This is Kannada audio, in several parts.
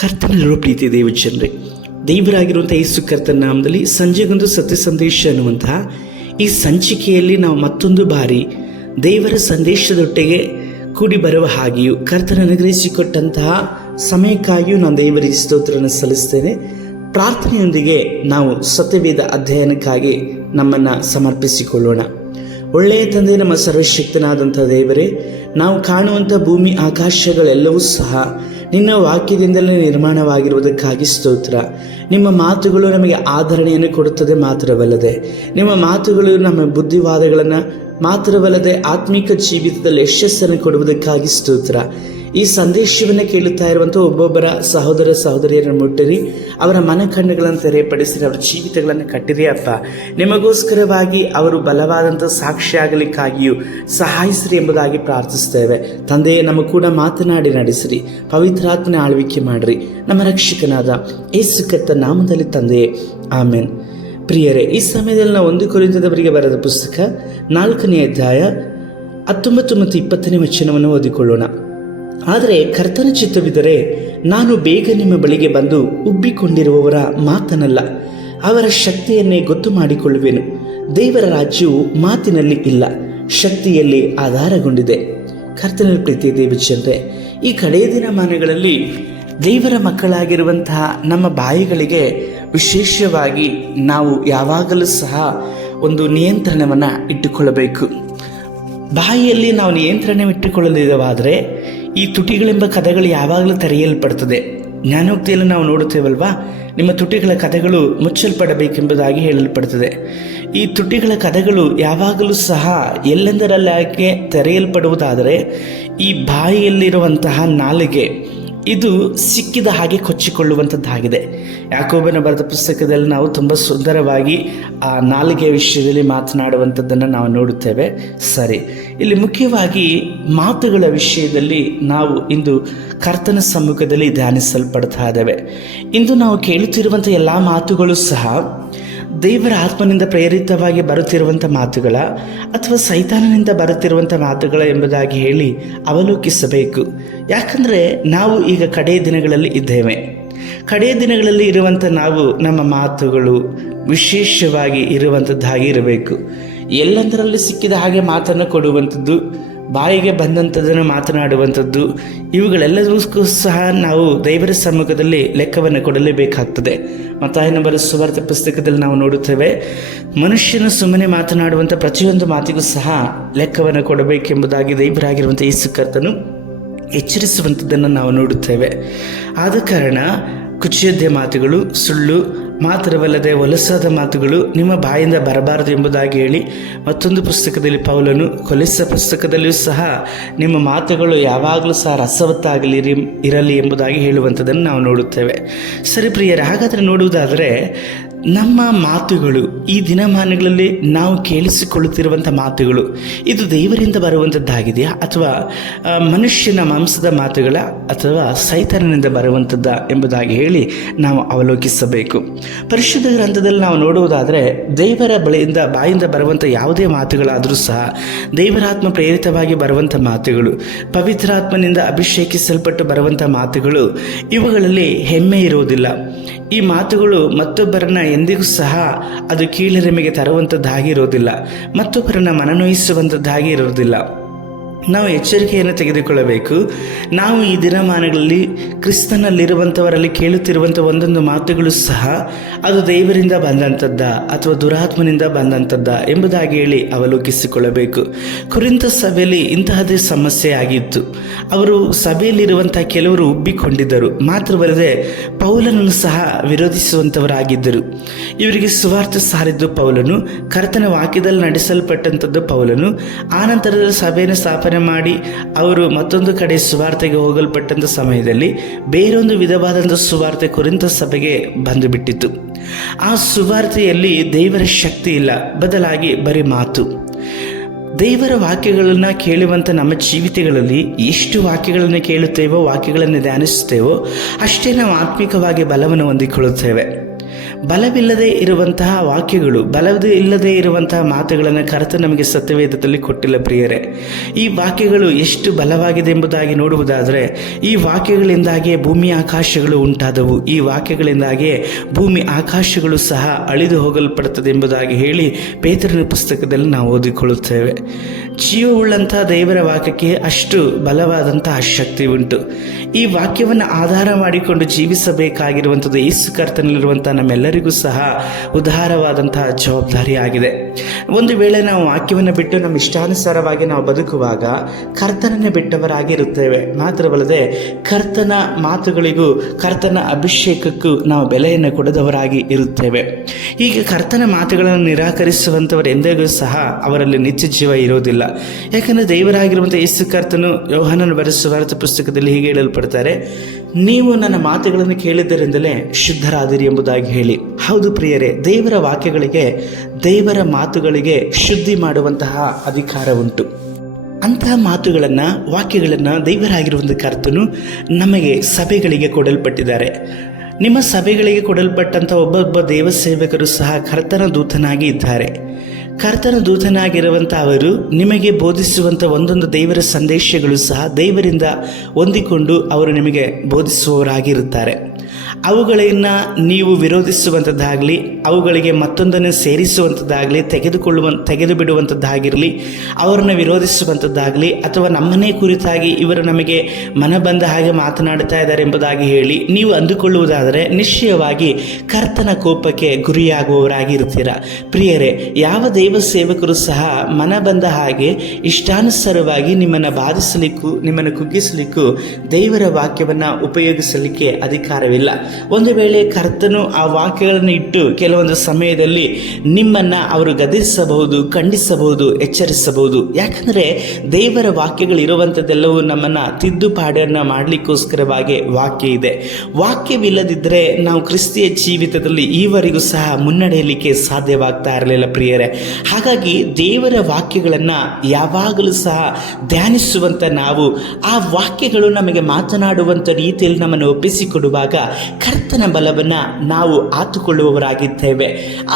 ಕರ್ತನಲ್ಲಿರುವ ಪ್ರೀತಿ ದೇವಜನರೇ, ದೇವರಾಗಿರುವಂಥ ಯೇಸು ಕರ್ತನ ನಾಮದಲ್ಲಿ ಸಂಜೆಗೊಂದು ಸತ್ಯ ಸಂದೇಶ ಅನ್ನುವಂತಹ ಈ ಸಂಚಿಕೆಯಲ್ಲಿ ನಾವು ಮತ್ತೊಂದು ಬಾರಿ ದೇವರ ಸಂದೇಶದೊಟ್ಟಿಗೆ ಕೂಡಿ ಬರುವ ಹಾಗೆಯೂ ಕರ್ತನ ಅನುಗ್ರಹಿಸಿಕೊಟ್ಟಂತಹ ಸಮಯಕ್ಕಾಗಿಯೂ ನಾನು ದೇವರಿಗೆ ಸ್ತೋತ್ರವನ್ನು ಸಲ್ಲಿಸ್ತೇನೆ. ಪ್ರಾರ್ಥನೆಯೊಂದಿಗೆ ನಾವು ಸತ್ಯವೇದ ಅಧ್ಯಯನಕ್ಕಾಗಿ ನಮ್ಮನ್ನು ಸಮರ್ಪಿಸಿಕೊಳ್ಳೋಣ. ಒಳ್ಳೆಯ ತಂದೆ, ನಮ್ಮ ಸರ್ವಶಕ್ತನಾದಂಥ ದೇವರೇ, ನಾವು ಕಾಣುವಂಥ ಭೂಮಿ ಆಕಾಶಗಳೆಲ್ಲವೂ ಸಹ ನಿನ್ನ ವಾಕ್ಯದಿಂದಲೇ ನಿರ್ಮಾಣವಾಗಿರುವುದಕ್ಕಾಗಿ ಸ್ತೋತ್ರ. ನಿಮ್ಮ ಮಾತುಗಳು ನಮಗೆ ಆಧರಣೆಯನ್ನು ಕೊಡುತ್ತದೆ ಮಾತ್ರವಲ್ಲದೆ, ನಿಮ್ಮ ಮಾತುಗಳು ನಮ್ಮ ಬುದ್ಧಿವಾದಗಳನ್ನು ಮಾತ್ರವಲ್ಲದೆ ಆತ್ಮಿಕ ಜೀವಿತದಲ್ಲಿ ಯಶಸ್ಸನ್ನು ಕೊಡುವುದಕ್ಕಾಗಿ ಸ್ತೋತ್ರ. ಈ ಸಂದೇಶವನ್ನು ಕೇಳುತ್ತಾ ಇರುವಂಥ ಒಬ್ಬೊಬ್ಬರ ಸಹೋದರ ಸಹೋದರಿಯರನ್ನು ಮುಟ್ಟಿರಿ, ಅವರ ಮನಕಣ್ಣುಗಳನ್ನು ತೆರೆಪಡಿಸಿರಿ, ಅವರ ಜೀವಿತಗಳನ್ನು ಕಟ್ಟಿರಿ ಅಪ್ಪ. ನಿಮಗೋಸ್ಕರವಾಗಿ ಅವರು ಬಲವಾದಂಥ ಸಾಕ್ಷಿ ಆಗಲಿಕ್ಕಾಗಿಯೂ ಸಹಾಯಿಸಿರಿ ಎಂಬುದಾಗಿ ಪ್ರಾರ್ಥಿಸ್ತೇವೆ. ತಂದೆಯೇ, ನಮ್ಮ ಕೂಡ ಮಾತನಾಡಿ ನಡೆಸಿರಿ, ಪವಿತ್ರಾತ್ಮನ ಆಳ್ವಿಕೆ ಮಾಡಿರಿ, ನಮ್ಮ ರಕ್ಷಕನಾದ ಯೇಸು ಕ್ರಿಸ್ತನ ನಾಮದಲ್ಲಿ ತಂದೆಯೇ, ಆಮೇನ್. ಪ್ರಿಯರೇ, ಈ ಸಮಯದಲ್ಲಿ ನಾವು 1 ಕೊರಿಂಥದವರಿಗೆ ಬರೆದ ಪುಸ್ತಕ 4ನೇ ಅಧ್ಯಾಯ 19 ಮತ್ತು 20ನೇ ವಚನವನ್ನು ಓದಿಕೊಳ್ಳೋಣ. ಆದರೆ ಕರ್ತನ ಚಿತ್ತವಿದ್ದರೆ ನಾನು ಬೇಗ ನಿಮ್ಮ ಬಳಿಗೆ ಬಂದು ಉಬ್ಬಿಕೊಂಡಿರುವವರ ಮಾತನಲ್ಲ, ಅವರ ಶಕ್ತಿಯನ್ನೇ ಗೊತ್ತು ಮಾಡಿಕೊಳ್ಳುವೆನು. ದೇವರ ರಾಜ್ಯವು ಮಾತಿನಲ್ಲಿ ಇಲ್ಲ, ಶಕ್ತಿಯಲ್ಲಿ ಆಧಾರಗೊಂಡಿದೆ. ಕರ್ತನ ಪ್ರೀತಿ ದೇವಜನರೇ, ಈ ಕಡೆಯ ದಿನಮಾನಗಳಲ್ಲಿ ದೇವರ ಮಕ್ಕಳಾಗಿರುವಂತಹ ನಮ್ಮ ಬಾಯಿಗಳಿಗೆ ವಿಶೇಷವಾಗಿ ನಾವು ಯಾವಾಗಲೂ ಸಹ ಒಂದು ನಿಯಂತ್ರಣವನ್ನು ಇಟ್ಟುಕೊಳ್ಳಬೇಕು. ಬಾಯಿಯಲ್ಲಿ ನಾವು ನಿಯಂತ್ರಣ ಇಟ್ಟುಕೊಳ್ಳಲಿಲ್ಲವಾದರೆ ಈ ತುಟಿಗಳೆಂಬ ಕದಗಳು ಯಾವಾಗಲೂ ತೆರೆಯಲ್ಪಡ್ತದೆ. ಜ್ಞಾನೋಕ್ತಿಯಲ್ಲಿ ನಾವು ನೋಡುತ್ತೇವಲ್ವಾ, ನಿಮ್ಮ ತುಟಿಗಳ ಕದಗಳು ಮುಚ್ಚಲ್ಪಡಬೇಕೆಂಬುದಾಗಿ ಹೇಳಲ್ಪಡ್ತದೆ. ಈ ತುಟಿಗಳ ಕದಗಳು ಯಾವಾಗಲೂ ಸಹ ಎಲ್ಲೆಂದರಲ್ಲಾಗೆ ತೆರೆಯಲ್ಪಡುವುದಾದರೆ ಈ ಬಾಯಿಯಲ್ಲಿರುವಂತಹ ನಾಲಿಗೆ ಇದು ಸಿಕ್ಕಿದ ಹಾಗೆ ಕೊಚ್ಚಿಕೊಳ್ಳುವಂಥದ್ದಾಗಿದೆ. ಯಾಕೋಬನ ಬರೆದ ಪುಸ್ತಕದಲ್ಲಿ ನಾವು ತುಂಬ ಸುಂದರವಾಗಿ ಆ ನಾಲಿಗೆಯ ವಿಷಯದಲ್ಲಿ ಮಾತನಾಡುವಂಥದ್ದನ್ನು ನಾವು ನೋಡುತ್ತೇವೆ. ಸರಿ, ಇಲ್ಲಿ ಮುಖ್ಯವಾಗಿ ಮಾತುಗಳ ವಿಷಯದಲ್ಲಿ ನಾವು ಇಂದು ಕರ್ತನ ಸಮ್ಮುಖದಲ್ಲಿ ಧ್ಯಾನಿಸಲ್ಪಡ್ತಾ ಇದ್ದೇವೆ. ಇಂದು ನಾವು ಕೇಳುತ್ತಿರುವಂಥ ಎಲ್ಲ ಮಾತುಗಳು ಸಹ ದೇವರ ಆತ್ಮನಿಂದ ಪ್ರೇರಿತವಾಗಿ ಬರುತ್ತಿರುವಂಥ ಮಾತುಗಳ ಅಥವಾ ಸೈತಾನನಿಂದ ಬರುತ್ತಿರುವಂಥ ಮಾತುಗಳ ಎಂಬುದಾಗಿ ಹೇಳಿ ಅವಲೋಕಿಸಬೇಕು. ಯಾಕಂದರೆ ನಾವು ಈಗ ಕಡೆಯ ದಿನಗಳಲ್ಲಿ ಇದ್ದೇವೆ. ಕಡೆಯ ದಿನಗಳಲ್ಲಿ ಇರುವಂಥ ನಾವು ನಮ್ಮ ಮಾತುಗಳು ವಿಶೇಷವಾಗಿ ಇರುವಂಥದ್ದಾಗಿ ಇರಬೇಕು. ಎಲ್ಲಂದರಲ್ಲಿ ಸಿಕ್ಕಿದ ಹಾಗೆ ಮಾತನ್ನು ಕೊಡುವಂಥದ್ದು, ಬಾಯಿಗೆ ಬಂದಂಥದ್ದನ್ನು ಮಾತನಾಡುವಂಥದ್ದು, ಇವುಗಳೆಲ್ಲದಕ್ಕೂ ಸಹ ನಾವು ದೇವರ ಸಮ್ಮುಖದಲ್ಲಿ ಲೆಕ್ಕವನ್ನು ಕೊಡಲೇಬೇಕಾಗ್ತದೆ. ಮತ್ತಾಯನ ಬರೆದ ಸುವಾರ್ತೆ ಪುಸ್ತಕದಲ್ಲಿ ನಾವು ನೋಡುತ್ತೇವೆ, ಮನುಷ್ಯನು ಸುಮ್ಮನೆ ಮಾತನಾಡುವಂಥ ಪ್ರತಿಯೊಂದು ಮಾತಿಗೂ ಸಹ ಲೆಕ್ಕವನ್ನು ಕೊಡಬೇಕೆಂಬುದಾಗಿ ದೇವರಾಗಿರುವಂಥ ಯೇಸು ಕರ್ತನು ಎಚ್ಚರಿಸುವಂಥದ್ದನ್ನು ನಾವು ನೋಡುತ್ತೇವೆ. ಆದ ಕಾರಣ ಕುಚಿಯದ್ದ ಮಾತುಗಳು, ಸುಳ್ಳು ಮಾತ್ರವಲ್ಲದೆ ಹೊಲಸಾದ ಮಾತುಗಳು ನಿಮ್ಮ ಬಾಯಿಂದ ಬರಬಾರದು ಎಂಬುದಾಗಿ ಹೇಳಿ ಮತ್ತೊಂದು ಪುಸ್ತಕದಲ್ಲಿ ಪೌಲನು ಕೊಲೆಸ ಪುಸ್ತಕದಲ್ಲಿಯೂ ಸಹ ನಿಮ್ಮ ಮಾತುಗಳು ಯಾವಾಗಲೂ ಸಹ ಇರಲಿ ಎಂಬುದಾಗಿ ಹೇಳುವಂಥದ್ದನ್ನು ನಾವು ನೋಡುತ್ತೇವೆ. ಸರಿ ಪ್ರಿಯರೇ, ಹಾಗಾದರೆ ನೋಡುವುದಾದರೆ ನಮ್ಮ ಮಾತುಗಳು ಈ ದಿನಮಾನಗಳಲ್ಲಿ ನಾವು ಕೇಳಿಸಿಕೊಳ್ಳುತ್ತಿರುವಂಥ ಮಾತುಗಳು ಇದು ದೇವರಿಂದ ಬರುವಂಥದ್ದಾಗಿದೆಯಾ ಅಥವಾ ಮನುಷ್ಯನ ಮಾಂಸದ ಮಾತುಗಳ ಅಥವಾ ಸೈತಾನನಿಂದ ಬರುವಂಥದ್ದ ಎಂಬುದಾಗಿ ಹೇಳಿ ನಾವು ಅವಲೋಕಿಸಬೇಕು. ಪರಿಶುದ್ಧ ಗ್ರಂಥದಲ್ಲಿ ನಾವು ನೋಡುವುದಾದರೆ ದೇವರ ಬಾಯಿಂದ ಬರುವಂಥ ಯಾವುದೇ ಮಾತುಗಳಾದರೂ ಸಹ ದೇವರಾತ್ಮ ಪ್ರೇರಿತವಾಗಿ ಬರುವಂಥ ಮಾತುಗಳು, ಪವಿತ್ರಾತ್ಮನಿಂದ ಅಭಿಷೇಕಿಸಲ್ಪಟ್ಟು ಬರುವಂಥ ಮಾತುಗಳು, ಇವುಗಳಲ್ಲಿ ಹೆಮ್ಮೆ ಇರುವುದಿಲ್ಲ. ಈ ಮಾತುಗಳು ಮತ್ತೊಬ್ಬರನ್ನ ಎಂದಿಗೂ ಸಹ ಅದು ಕೀಳರಿಮೆಗೆ ತರುವಂಥದ್ದಾಗಿರೋದಿಲ್ಲ, ಮತ್ತೊಬ್ಬರನ್ನ ಮನನೊಯಿಸುವಂಥದ್ದಾಗಿ ಇರುವುದಿಲ್ಲ. ನಾವು ಎಚ್ಚರಿಕೆಯನ್ನು ತೆಗೆದುಕೊಳ್ಳಬೇಕು. ನಾವು ಈ ದಿನಮಾನಗಳಲ್ಲಿ ಕ್ರಿಸ್ತನಲ್ಲಿರುವಂಥವರಲ್ಲಿ ಕೇಳುತ್ತಿರುವಂಥ ಒಂದೊಂದು ಮಾತುಗಳು ಸಹ ಅದು ದೇವರಿಂದ ಬಂದಂಥದ್ದ ಅಥವಾ ದುರಾತ್ಮನಿಂದ ಬಂದಂಥದ್ದ ಎಂಬುದಾಗಿ ಹೇಳಿ ಅವಲೋಕಿಸಿಕೊಳ್ಳಬೇಕು. ಕೊರಿಂಥ ಸಭೆಯಲ್ಲಿ ಇಂತಹದೇ ಸಮಸ್ಯೆ ಆಗಿತ್ತು. ಅವರು ಸಭೆಯಲ್ಲಿರುವಂಥ ಕೆಲವರು ಉಬ್ಬಿಕೊಂಡಿದ್ದರು, ಮಾತ್ರವಲ್ಲದೆ ಪೌಲನನ್ನು ಸಹ ವಿರೋಧಿಸುವಂಥವರಾಗಿದ್ದರು. ಇವರಿಗೆ ಸುವಾರ್ತೆ ಸಾರಿದ್ದು ಪೌಲನು, ಕರ್ತನ ವಾಕ್ಯದಲ್ಲಿ ನಡೆಸಲ್ಪಟ್ಟಂಥದ್ದು ಪೌಲನು. ಆನಂತರದ ಸಭೆಯನ್ನು ಸ್ಥಾಪನೆ ಮಾಡಿ ಅವರು ಮತ್ತೊಂದು ಕಡೆ ಸುವಾರ್ತೆಗೆ ಹೋಗಲ್ಪಟ್ಟಂಥ ಸಮಯದಲ್ಲಿ ಬೇರೊಂದು ವಿಧವಾದಂಥ ಸುವಾರ್ತೆ ಕೊರಿಂಥ ಸಭೆಗೆ ಬಂದು ಬಿಟ್ಟಿತು. ಆ ಸುವಾರ್ತೆಯಲ್ಲಿ ದೇವರ ಶಕ್ತಿ ಇಲ್ಲ, ಬದಲಾಗಿ ಬರೀ ಮಾತು. ದೇವರ ವಾಕ್ಯಗಳನ್ನು ಕೇಳುವಂಥ ನಮ್ಮ ಜೀವಿತಗಳಲ್ಲಿ ಎಷ್ಟು ವಾಕ್ಯಗಳನ್ನು ಕೇಳುತ್ತೇವೋ, ವಾಕ್ಯಗಳನ್ನು ಧ್ಯಾನಿಸುತ್ತೇವೋ, ಅಷ್ಟೇ ನಾವು ಆತ್ಮಿಕವಾಗಿ ಬಲವನ್ನು ಹೊಂದಿಕೊಳ್ಳುತ್ತೇವೆ. ಬಲವಿಲ್ಲದೆ ಇರುವಂತಹ ವಾಕ್ಯಗಳು, ಇಲ್ಲದೆ ಇರುವಂತಹ ಮಾತುಗಳನ್ನು ಕರ್ತನು ನಮಗೆ ಸತ್ಯವೇದದಲ್ಲಿ ಕೊಟ್ಟಿಲ್ಲ ಪ್ರಿಯರೇ. ಈ ವಾಕ್ಯಗಳು ಎಷ್ಟು ಬಲವಾಗಿದೆ ಎಂಬುದಾಗಿ ನೋಡುವುದಾದರೆ, ಈ ವಾಕ್ಯಗಳಿಂದಾಗಿಯೇ ಭೂಮಿ ಆಕಾಶಗಳು ಉಂಟಾದವು, ಈ ವಾಕ್ಯಗಳಿಂದಾಗಿಯೇ ಭೂಮಿ ಆಕಾಶಗಳು ಸಹ ಅಳಿದು ಹೋಗಲ್ಪಡುತ್ತದೆ ಎಂಬುದಾಗಿ ಹೇಳಿ ಪೇತ್ರನ ಪುಸ್ತಕದಲ್ಲಿ ನಾವು ಓದಿಕೊಳ್ಳುತ್ತೇವೆ. ಜೀವವುಳ್ಳಂತಹ ದೇವರ ವಾಕ್ಯಕ್ಕೆ ಅಷ್ಟು ಬಲವಾದಂತಹ ಶಕ್ತಿ ಉಂಟು. ಈ ವಾಕ್ಯವನ್ನು ಆಧಾರ ಮಾಡಿಕೊಂಡು ಜೀವಿಸಬೇಕಾಗಿರುವಂಥದ್ದು ಯೇಸು ಕರ್ತನಲ್ಲಿರುವಂಥ ನಮ್ಮೆಲ್ಲರಿಗೂ ಸಹ ಉದಾರವಾದಂತಹ ಜವಾಬ್ದಾರಿ ಆಗಿದೆ. ಒಂದು ವೇಳೆ ನಾವು ವಾಕ್ಯವನ್ನು ಬಿಟ್ಟು ನಮ್ಮ ಇಷ್ಟಾನುಸಾರವಾಗಿ ನಾವು ಬದುಕುವಾಗ ಕರ್ತನನ್ನೇ ಬಿಟ್ಟವರಾಗಿರುತ್ತೇವೆ. ಮಾತ್ರವಲ್ಲದೆ ಕರ್ತನ ಮಾತುಗಳಿಗೂ ಕರ್ತನ ಅಭಿಷೇಕಕ್ಕೂ ನಾವು ಬೆಲೆಯನ್ನು ಕೊಡದವರಾಗಿ ಇರುತ್ತೇವೆ. ಹೀಗೆ ಕರ್ತನ ಮಾತುಗಳನ್ನು ನಿರಾಕರಿಸುವಂಥವರು ಎಂದಿಗೂ ಸಹ ಅವರಲ್ಲಿ ನಿತ್ಯ ಜೀವ ಇರೋದಿಲ್ಲ. ಯಾಕಂದರೆ ದೇವರಾಗಿರುವಂಥ ಯೇಸು ಕರ್ತನು ಯೋಹಾನನು ಬರೆದ ಸುವಾರ್ತೆ ಪುಸ್ತಕದಲ್ಲಿ ಹೀಗೆ ಹೇಳಲ್ಪಡ್ತಾರೆ, ನೀವು ನನ್ನ ಮಾತುಗಳನ್ನು ಕೇಳಿದ್ದರಿಂದಲೇ ಶುದ್ಧರಾದಿರಿ ಎಂಬುದಾಗಿ ಹೇಳಿ. ಹೌದು ಪ್ರಿಯರೇ, ದೇವರ ವಾಕ್ಯಗಳಿಗೆ, ದೇವರ ಮಾತುಗಳಿಗೆ ಶುದ್ಧಿ ಮಾಡುವಂತಹ ಅಧಿಕಾರ ಉಂಟು. ಅಂತಹ ಮಾತುಗಳನ್ನು, ವಾಕ್ಯಗಳನ್ನು ದೇವರಾಗಿರುವಂಥ ಕರ್ತನು ನಮಗೆ ಸಭೆಗಳಿಗೆ ಕೊಡಲ್ಪಟ್ಟಿದ್ದಾರೆ. ನಿಮ್ಮ ಸಭೆಗಳಿಗೆ ಕೊಡಲ್ಪಟ್ಟಂಥ ಒಬ್ಬೊಬ್ಬ ದೇವ ಸೇವಕರು ಸಹ ಕರ್ತನ ದೂತನಾಗಿ ಇದ್ದಾರೆ. ಕರ್ತನ ದೂತನಾಗಿರುವಂಥ ಅವರು ನಿಮಗೆ ಬೋಧಿಸುವಂಥ ಒಂದೊಂದು ದೇವರ ಸಂದೇಶಗಳು ಸಹ ದೇವರಿಂದ ಹೊಂದಿಕೊಂಡು ಅವರು ನಿಮಗೆ ಬೋಧಿಸುವವರಾಗಿರುತ್ತಾರೆ. ಅವುಗಳನ್ನು ನೀವು ವಿರೋಧಿಸುವಂಥದ್ದಾಗಲಿ, ಅವುಗಳಿಗೆ ಮತ್ತೊಂದನ್ನು ಸೇರಿಸುವಂಥದ್ದಾಗಲಿ, ತೆಗೆದು ಬಿಡುವಂಥದ್ದಾಗಿರಲಿ, ಅವರನ್ನು ವಿರೋಧಿಸುವಂಥದ್ದಾಗಲಿ, ಅಥವಾ ನಮ್ಮನ್ನೇ ಕುರಿತಾಗಿ ಇವರು ನಮಗೆ ಮನ ಬಂದ ಹಾಗೆ ಮಾತನಾಡ್ತಾ ಇದ್ದಾರೆ ಎಂಬುದಾಗಿ ಹೇಳಿ ನೀವು ಅಂದುಕೊಳ್ಳುವುದಾದರೆ ನಿಶ್ಚಯವಾಗಿ ಕರ್ತನ ಕೋಪಕ್ಕೆ ಗುರಿಯಾಗುವವರಾಗಿರ್ತೀರ. ಪ್ರಿಯರೇ, ಯಾವ ದೇವ ಸೇವಕರು ಸಹ ಮನ ಬಂದ ಹಾಗೆ ಇಷ್ಟಾನುಸಾರವಾಗಿ ನಿಮ್ಮನ್ನು ಬಾಧಿಸಲಿಕ್ಕೂ ನಿಮ್ಮನ್ನು ಕುಗ್ಗಿಸಲಿಕ್ಕೂ ದೇವರ ವಾಕ್ಯವನ್ನು ಉಪಯೋಗಿಸಲಿಕ್ಕೆ ಅಧಿಕಾರವಿಲ್ಲ. ಒಂದು ವೇಳೆ ಕರ್ತನು ಆ ವಾಕ್ಯಗಳನ್ನು ಇಟ್ಟು ಕೆಲವೊಂದು ಸಮಯದಲ್ಲಿ ನಿಮ್ಮನ್ನು ಅವರು ಗದರಿಸಬಹುದು, ಖಂಡಿಸಬಹುದು, ಎಚ್ಚರಿಸಬಹುದು. ಯಾಕಂದರೆ ದೇವರ ವಾಕ್ಯಗಳು ಇರುವಂಥದ್ದೆಲ್ಲವೂ ನಮ್ಮನ್ನು ತಿದ್ದುಪಾಡನ್ನು ಮಾಡಲಿಕ್ಕೋಸ್ಕರವಾಗಿ ವಾಕ್ಯ ಇದೆ. ವಾಕ್ಯವಿಲ್ಲದಿದ್ದರೆ ನಾವು ಕ್ರಿಸ್ತಿಯ ಜೀವಿತದಲ್ಲಿ ಈವರೆಗೂ ಸಹ ಮುನ್ನಡೆಯಲಿಕ್ಕೆ ಸಾಧ್ಯವಾಗ್ತಾ ಇರಲಿಲ್ಲ ಪ್ರಿಯರೇ. ಹಾಗಾಗಿ ದೇವರ ವಾಕ್ಯಗಳನ್ನು ಯಾವಾಗಲೂ ಸಹ ಧ್ಯಾನಿಸುವಂಥ ನಾವು, ಆ ವಾಕ್ಯಗಳು ನಮಗೆ ಮಾತನಾಡುವಂಥ ರೀತಿಯಲ್ಲಿ ನಮ್ಮನ್ನು ಒಪ್ಪಿಸಿಕೊಡುವಾಗ ಕರ್ತನ ಬಲವನ್ನು ನಾವು ಆತುಕೊಳ್ಳುವವರಾಗಿದ್ದೇವೆ.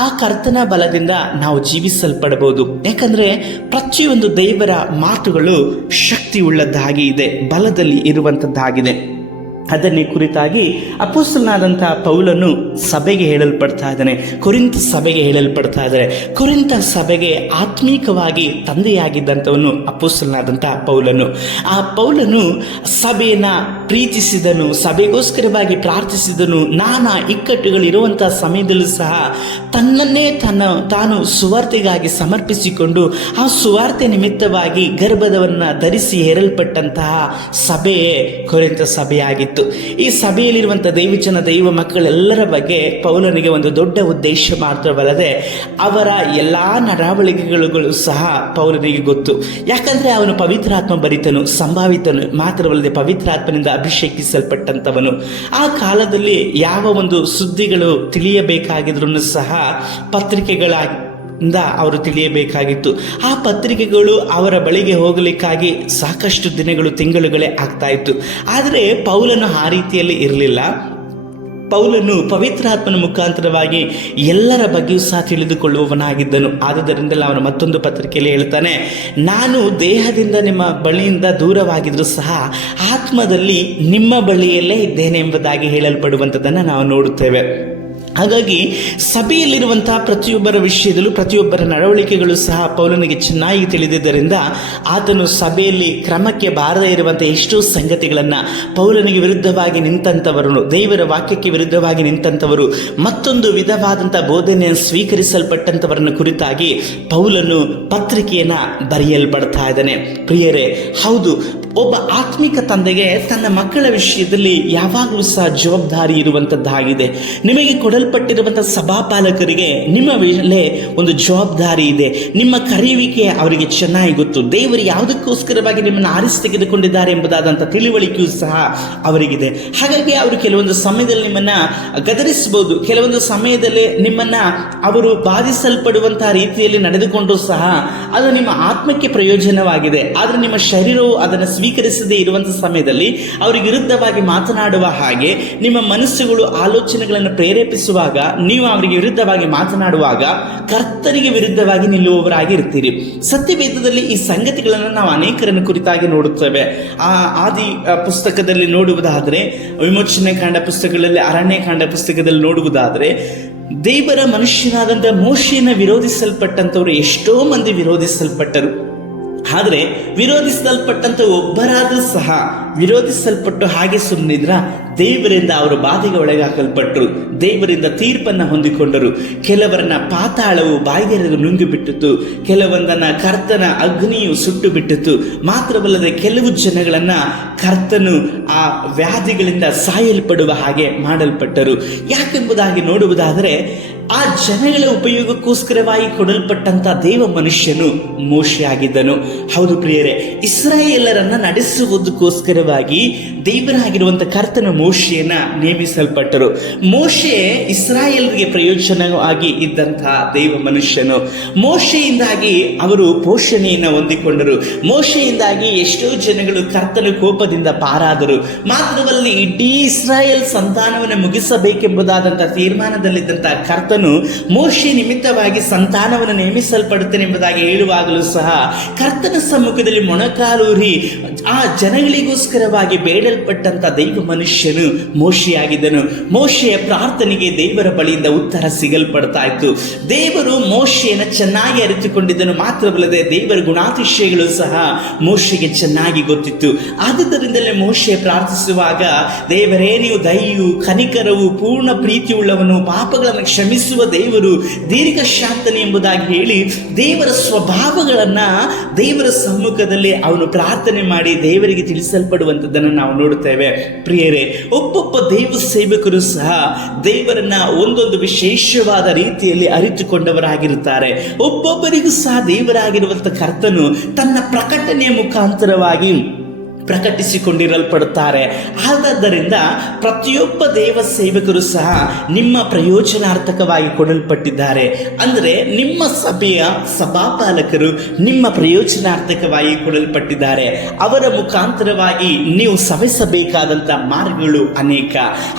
ಆ ಕರ್ತನ ಬಲದಿಂದ ನಾವು ಜೀವಿಸಲ್ಪಡಬಹುದು. ಯಾಕಂದರೆ ಪ್ರತಿಯೊಂದು ದೇವರ ಮಾತುಗಳು ಶಕ್ತಿ ಉಳ್ಳದ್ದಾಗಿ ಇದೆ, ಬಲದಲ್ಲಿ ಇರುವಂಥದ್ದಾಗಿದೆ. ಅದನ್ನೇ ಕುರಿತಾಗಿ ಅಪೊಸ್ತಲನಾದಂಥ ಪೌಲನು ಸಭೆಗೆ ಹೇಳಲ್ಪಡ್ತಾ ಇದ್ದಾನೆ, ಕೊರಿಂಥ ಸಭೆಗೆ ಹೇಳಲ್ಪಡ್ತಾ ಇದ್ದಾರೆ. ಕೊರಿಂಥ ಸಭೆಗೆ ಆತ್ಮೀಕವಾಗಿ ತಂದೆಯಾಗಿದ್ದಂಥವನು ಅಪೊಸ್ತಲನಾದಂಥ ಪೌಲನು. ಆ ಪೌಲನು ಸಭೆಯನ್ನು ಪ್ರೀತಿಸಿದನು, ಸಭೆಗೋಸ್ಕರವಾಗಿ ಪ್ರಾರ್ಥಿಸಿದನು. ನಾನಾ ಇಕ್ಕಟ್ಟುಗಳಿರುವಂಥ ಸಮಯದಲ್ಲೂ ಸಹ ತನ್ನನ್ನೇ ತಾನು ಸುವಾರ್ತೆಗಾಗಿ ಸಮರ್ಪಿಸಿಕೊಂಡು ಆ ಸುವಾರ್ತೆ ನಿಮಿತ್ತವಾಗಿ ಗರ್ಭದವನ್ನು ಧರಿಸಿ ಹೇರಲ್ಪಟ್ಟಂತಹ ಸಭೆಯೇ ಕೊರಿಂಥ ಸಭೆಯಾಗಿತ್ತು. ಈ ಸಭೆಯಲ್ಲಿರುವಂಥ ದೈವಜನ ದೈವ ಮಕ್ಕಳೆಲ್ಲರ ಬಗ್ಗೆ ಪೌಲನಿಗೆ ಒಂದು ದೊಡ್ಡ ಉದ್ದೇಶ ಮಾತ್ರವಲ್ಲದೆ ಅವರ ಎಲ್ಲ ನಡವಳಿಕೆಗಳು ಸಹ ಪೌಲನಿಗೆ ಗೊತ್ತು. ಯಾಕಂದರೆ ಅವನು ಪವಿತ್ರಾತ್ಮ ಭರಿತನು, ಸಂಭಾವಿತನು, ಮಾತ್ರವಲ್ಲದೆ ಪವಿತ್ರಾತ್ಮನಿಂದ ಅಭಿಷೇಕಿಸಲ್ಪಟ್ಟಂಥವನು. ಆ ಕಾಲದಲ್ಲಿ ಯಾವ ಒಂದು ಸುದ್ದಿಗಳು ತಿಳಿಯಬೇಕಾಗಿದ್ರೂ ಸಹ ಪತ್ರಿಕೆಗಳಾಗಿ ಅವರು ತಿಳಿಯಬೇಕಾಗಿತ್ತು. ಆ ಪತ್ರಿಕೆಗಳು ಅವರ ಬಳಿಗೆ ಹೋಗಲಿಕ್ಕಾಗಿ ಸಾಕಷ್ಟು ದಿನಗಳು, ತಿಂಗಳುಗಳೇ ಆಗ್ತಾ ಇತ್ತು. ಆದರೆ ಪೌಲನು ಆ ರೀತಿಯಲ್ಲಿ ಇರಲಿಲ್ಲ. ಪೌಲನು ಪವಿತ್ರಾತ್ಮನ ಮುಖಾಂತರವಾಗಿ ಎಲ್ಲರ ಬಗ್ಗೆಯೂ ಸಹ ತಿಳಿದುಕೊಳ್ಳುವವನಾಗಿದ್ದನು. ಆದುದರಿಂದಲೇ ಅವನು ಮತ್ತೊಂದು ಪತ್ರಿಕೆಯಲ್ಲಿ ಹೇಳ್ತಾನೆ, ನಾನು ದೇಹದಿಂದ ನಿಮ್ಮ ಬಳಿಯಿಂದ ದೂರವಾಗಿದ್ದರೂ ಸಹ ಆತ್ಮದಲ್ಲಿ ನಿಮ್ಮ ಬಳಿಯಲ್ಲೇ ಇದ್ದೇನೆ ಎಂಬುದಾಗಿ ಹೇಳಲ್ಪಡುವಂಥದ್ದನ್ನು ನಾವು ನೋಡುತ್ತೇವೆ. ಹಾಗಾಗಿ ಸಭೆಯಲ್ಲಿರುವಂತಹ ಪ್ರತಿಯೊಬ್ಬರ ವಿಷಯದಲ್ಲೂ ಪ್ರತಿಯೊಬ್ಬರ ನಡವಳಿಕೆಗಳು ಸಹ ಪೌಲನಿಗೆ ಚೆನ್ನಾಗಿ ತಿಳಿದಿದ್ದರಿಂದ ಆತನು ಸಭೆಯಲ್ಲಿ ಕ್ರಮಕ್ಕೆ ಬಾರದೇ ಇರುವಂಥ ಎಷ್ಟೋ ಸಂಗತಿಗಳನ್ನು, ಪೌಲನಿಗೆ ವಿರುದ್ಧವಾಗಿ ನಿಂತಂಥವರು, ದೇವರ ವಾಕ್ಯಕ್ಕೆ ವಿರುದ್ಧವಾಗಿ ನಿಂತಂಥವರು, ಮತ್ತೊಂದು ವಿಧವಾದಂಥ ಬೋಧನೆಯನ್ನು ಸ್ವೀಕರಿಸಲ್ಪಟ್ಟಂಥವರನ್ನು ಕುರಿತಾಗಿ ಪೌಲನು ಪತ್ರಿಕೆಯನ್ನು ಬರೆಯಲ್ಪಡ್ತಾ ಇದ್ದಾನೆ. ಪ್ರಿಯರೇ, ಹೌದು, ಒಬ್ಬ ಆತ್ಮಿಕ ತಂದೆಗೆ ತನ್ನ ಮಕ್ಕಳ ವಿಷಯದಲ್ಲಿ ಯಾವಾಗಲೂ ಸಹ ಜವಾಬ್ದಾರಿ ಇರುವಂಥದ್ದಾಗಿದೆ. ನಿಮಗೆ ಕೊಡಲ್ಪಟ್ಟಿರುವಂಥ ಸಭಾಪಾಲಕರಿಗೆ ನಿಮ್ಮ ಮೇಲೆ ಒಂದು ಜವಾಬ್ದಾರಿ ಇದೆ. ನಿಮ್ಮ ಕರೆಯುವಿಕೆ ಅವರಿಗೆ ಚೆನ್ನಾಗಿ ಗೊತ್ತು. ದೇವರು ಯಾವುದಕ್ಕೋಸ್ಕರವಾಗಿ ನಿಮ್ಮನ್ನು ಆರಿಸಿ ತೆಗೆದುಕೊಂಡಿದ್ದಾರೆ ಎಂಬುದಾದಂಥ ತಿಳುವಳಿಕೆಯೂ ಸಹ ಅವರಿಗಿದೆ. ಹಾಗಾಗಿ ಅವರು ಕೆಲವೊಂದು ಸಮಯದಲ್ಲಿ ನಿಮ್ಮನ್ನು ಗದರಿಸಬಹುದು, ಕೆಲವೊಂದು ಸಮಯದಲ್ಲಿ ನಿಮ್ಮನ್ನು ಅವರು ಬಾಧಿಸಲ್ಪಡುವಂತಹ ರೀತಿಯಲ್ಲಿ ನಡೆದುಕೊಂಡರೂ ಸಹ ಅದು ನಿಮ್ಮ ಆತ್ಮಕ್ಕೆ ಪ್ರಯೋಜನವಾಗಿದೆ. ಆದರೆ ನಿಮ್ಮ ಶರೀರವು ಅದನ್ನು ಸ್ವೀಕರಿಸದೇ ಇರುವಂತಹ ಸಮಯದಲ್ಲಿ ಅವರಿಗೆ ವಿರುದ್ಧವಾಗಿ ಮಾತನಾಡುವ ಹಾಗೆ ನಿಮ್ಮ ಮನಸ್ಸುಗಳು ಆಲೋಚನೆಗಳನ್ನು ಪ್ರೇರೇಪಿಸುವಾಗ ನೀವು ಅವರಿಗೆ ವಿರುದ್ಧವಾಗಿ ಮಾತನಾಡುವಾಗ ಕರ್ತನಿಗೆ ವಿರುದ್ಧವಾಗಿ ನಿಲ್ಲುವವರಾಗಿ ಇರ್ತೀರಿ. ಸತ್ಯವೇದದಲ್ಲಿ ಈ ಸಂಗತಿಗಳನ್ನು ನಾವು ಅನೇಕರನ್ನು ಕುರಿತಾಗಿ ನೋಡುತ್ತೇವೆ. ಆದಿ ಪುಸ್ತಕದಲ್ಲಿ ನೋಡುವುದಾದರೆ, ವಿಮೋಚನೆ ಕಾಂಡ ಪುಸ್ತಕಗಳಲ್ಲಿ, ಅರಣ್ಯಕಾಂಡ ಪುಸ್ತಕದಲ್ಲಿ ನೋಡುವುದಾದರೆ, ದೇವರ ಮನುಷ್ಯನಾದಂಥ ಮೋಶೆಯನ್ನು ವಿರೋಧಿಸಲ್ಪಟ್ಟಂಥವ್ರು ಎಷ್ಟೋ ಮಂದಿ ವಿರೋಧಿಸಲ್ಪಟ್ಟರು. ಆದರೆ ವಿರೋಧಿಸಲ್ಪಟ್ಟಂತ ಒಬ್ಬರಾದರೂ ಸಹ ವಿರೋಧಿಸಲ್ಪಟ್ಟು ಹಾಗೆ ಸುಮ್ಮನಿದ್ರ ದೇವರಿಂದ ಅವರು ಬಾಧೆಗೆ ಒಳಗಾಕಲ್ಪಟ್ಟರು, ದೇವರಿಂದ ತೀರ್ಪನ್ನು ಹೊಂದಿಕೊಂಡರು. ಕೆಲವರನ್ನ ಪಾತಾಳವು ಬಾಯಿಗೆರೆದು ನುಂಗಿ ಬಿಟ್ಟಿತು, ಕೆಲವೊಂದನ್ನ ಕರ್ತನ ಅಗ್ನಿಯು ಸುಟ್ಟು ಬಿಟ್ಟಿತು. ಮಾತ್ರವಲ್ಲದೆ ಕೆಲವು ಜನಗಳನ್ನ ಕರ್ತನು ಆ ವ್ಯಾಧಿಗಳಿಂದ ಸಾಯಲ್ಪಡುವ ಹಾಗೆ ಮಾಡಲ್ಪಟ್ಟರು. ಯಾಕೆಂಬುದಾಗಿ ನೋಡುವುದಾದರೆ, ಆ ಜನಗಳ ಉಪಯೋಗಕ್ಕೋಸ್ಕರವಾಗಿ ಕೊಡಲ್ಪಟ್ಟಂತ ದೇವ ಮನುಷ್ಯನು ಮೋಶೆ ಆಗಿದ್ದನು. ಹೌದು ಪ್ರಿಯರೇ, ಇಸ್ರಾಯೇಲರನ್ನ ನಡೆಸುವುದಕ್ಕೋಸ್ಕರವಾಗಿ ದೇವರಾಗಿರುವಂತ ಕರ್ತನ ಮೋಶೆಯನ್ನ ನೇಮಿಸಲ್ಪಟ್ಟರು. ಮೋಶೆ ಇಸ್ರಾಯೇಲರಿಗೆ ಪ್ರಯೋಜನವಾಗಿ ಇದ್ದಂತಹ ದೇವ ಮನುಷ್ಯನು. ಮೋಶೆಯಿಂದಾಗಿ ಅವರು ಪೋಷಣೆಯನ್ನು ಹೊಂದಿಕೊಂಡರು. ಮೋಶೆಯಿಂದಾಗಿ ಎಷ್ಟೋ ಜನಗಳು ಕರ್ತನ ಕೋಪದಿಂದ ಪಾರಾದರು. ಮಾತ್ರವಲ್ಲ, ಇಡೀ ಇಸ್ರಾಯೇಲ್ ಸಂತಾನವನ್ನು ಮುಗಿಸಬೇಕೆಂಬುದಾದಂತಹ ತೀರ್ಮಾನದಲ್ಲಿದ್ದಂತಹ ಕರ್ತನು ಮೋಶೆ ನಿಮಿತ್ತವಾಗಿ ಸಂತಾನವನ್ನು ನೇಮಿಸಲ್ಪಡುತ್ತೇನೆ ಎಂಬುದಾಗಿ ಹೇಳುವಾಗಲೂ ಸಹ ಕರ್ತನ ಸಮ್ಮುಖದಲ್ಲಿ ಮೊಣಕಾಲೂರಿ ಆ ಜನಗಳಿಗೋಸ್ಕರವಾಗಿ ಬೇಡಲ್ಪಟ್ಟಂತ ದೈವ ಮನುಷ್ಯನು ಮೋಶೆಯಾಗಿದ್ದನು. ಮೋಶೆಯ ಪ್ರಾರ್ಥನೆಗೆ ದೇವರ ಬಳಿಯಿಂದ ಉತ್ತರ ಸಿಗಲ್ಪಡ್ತಾ ಇತ್ತು. ದೇವರು ಮೋಶೆಯನ್ನು ಚೆನ್ನಾಗಿ ಅರಿತುಕೊಂಡಿದ್ದನು. ಮಾತ್ರವಲ್ಲದೆ ದೇವರ ಗುಣಾತಿಶಯಗಳು ಸಹ ಮೋಶೆಗೆ ಚೆನ್ನಾಗಿ ಗೊತ್ತಿತ್ತು. ಆದುದರಿಂದಲೇ ಮೋಶೆ ಪ್ರಾರ್ಥಿಸುವಾಗ, ದೇವರೇ, ನೀವು ದಯೆಯು ಕನಿಕರವು ಪೂರ್ಣ ಪ್ರೀತಿಯುಳ್ಳವನು, ಪಾಪಗಳನ್ನು ಕ್ಷಮಿಸುವ ದೇವರು, ದೀರ್ಘ ಶಾಂತನೆ ಎಂಬುದಾಗಿ ಹೇಳಿ ದೇವರ ಸ್ವಭಾವಗಳನ್ನ ದೇವರ ಸಮ್ಮುಖದಲ್ಲಿ ಅವನು ಪ್ರಾರ್ಥನೆ ಮಾಡಿ ದೇವರಿಗೆ ತಿಳಿಸಲ್ಪಡುವಂಥದ್ದನ್ನು ನಾವು ನೋಡುತ್ತೇವೆ. ಪ್ರಿಯರೇ, ಒಬ್ಬೊಬ್ಬ ದೈವ ಸೇವಕರು ಸಹ ದೇವರನ್ನ ಒಂದೊಂದು ವಿಶೇಷವಾದ ರೀತಿಯಲ್ಲಿ ಅರಿತುಕೊಂಡವರಾಗಿರುತ್ತಾರೆ. ಒಬ್ಬೊಬ್ಬರಿಗೂ ಸಹ ದೇವರಾಗಿರುವಂಥ ಕರ್ತನು ತನ್ನ ಪ್ರಕಟಣೆಯ ಮುಖಾಂತರವಾಗಿ ಪ್ರಕಟಿಸಿಕೊಂಡಿರಲ್ಪಡುತ್ತಾರೆ. ಆದ್ದರಿಂದ ಪ್ರತಿಯೊಬ್ಬ ದೇವ ಸೇವಕರು ಸಹ ನಿಮ್ಮ ಪ್ರಯೋಜನಾರ್ಥಕವಾಗಿ ಕೊಡಲ್ಪಟ್ಟಿದ್ದಾರೆ. ಅಂದರೆ ನಿಮ್ಮ ಸಭೆಯ ಸಭಾಪಾಲಕರು ನಿಮ್ಮ ಪ್ರಯೋಜನಾರ್ಥಕವಾಗಿ ಕೊಡಲ್ಪಟ್ಟಿದ್ದಾರೆ. ಅವರ ಮುಖಾಂತರವಾಗಿ ನೀವು ಸವೆಸಬೇಕಾದಂಥ ಮಾರ್ಗಗಳು ಅನೇಕ.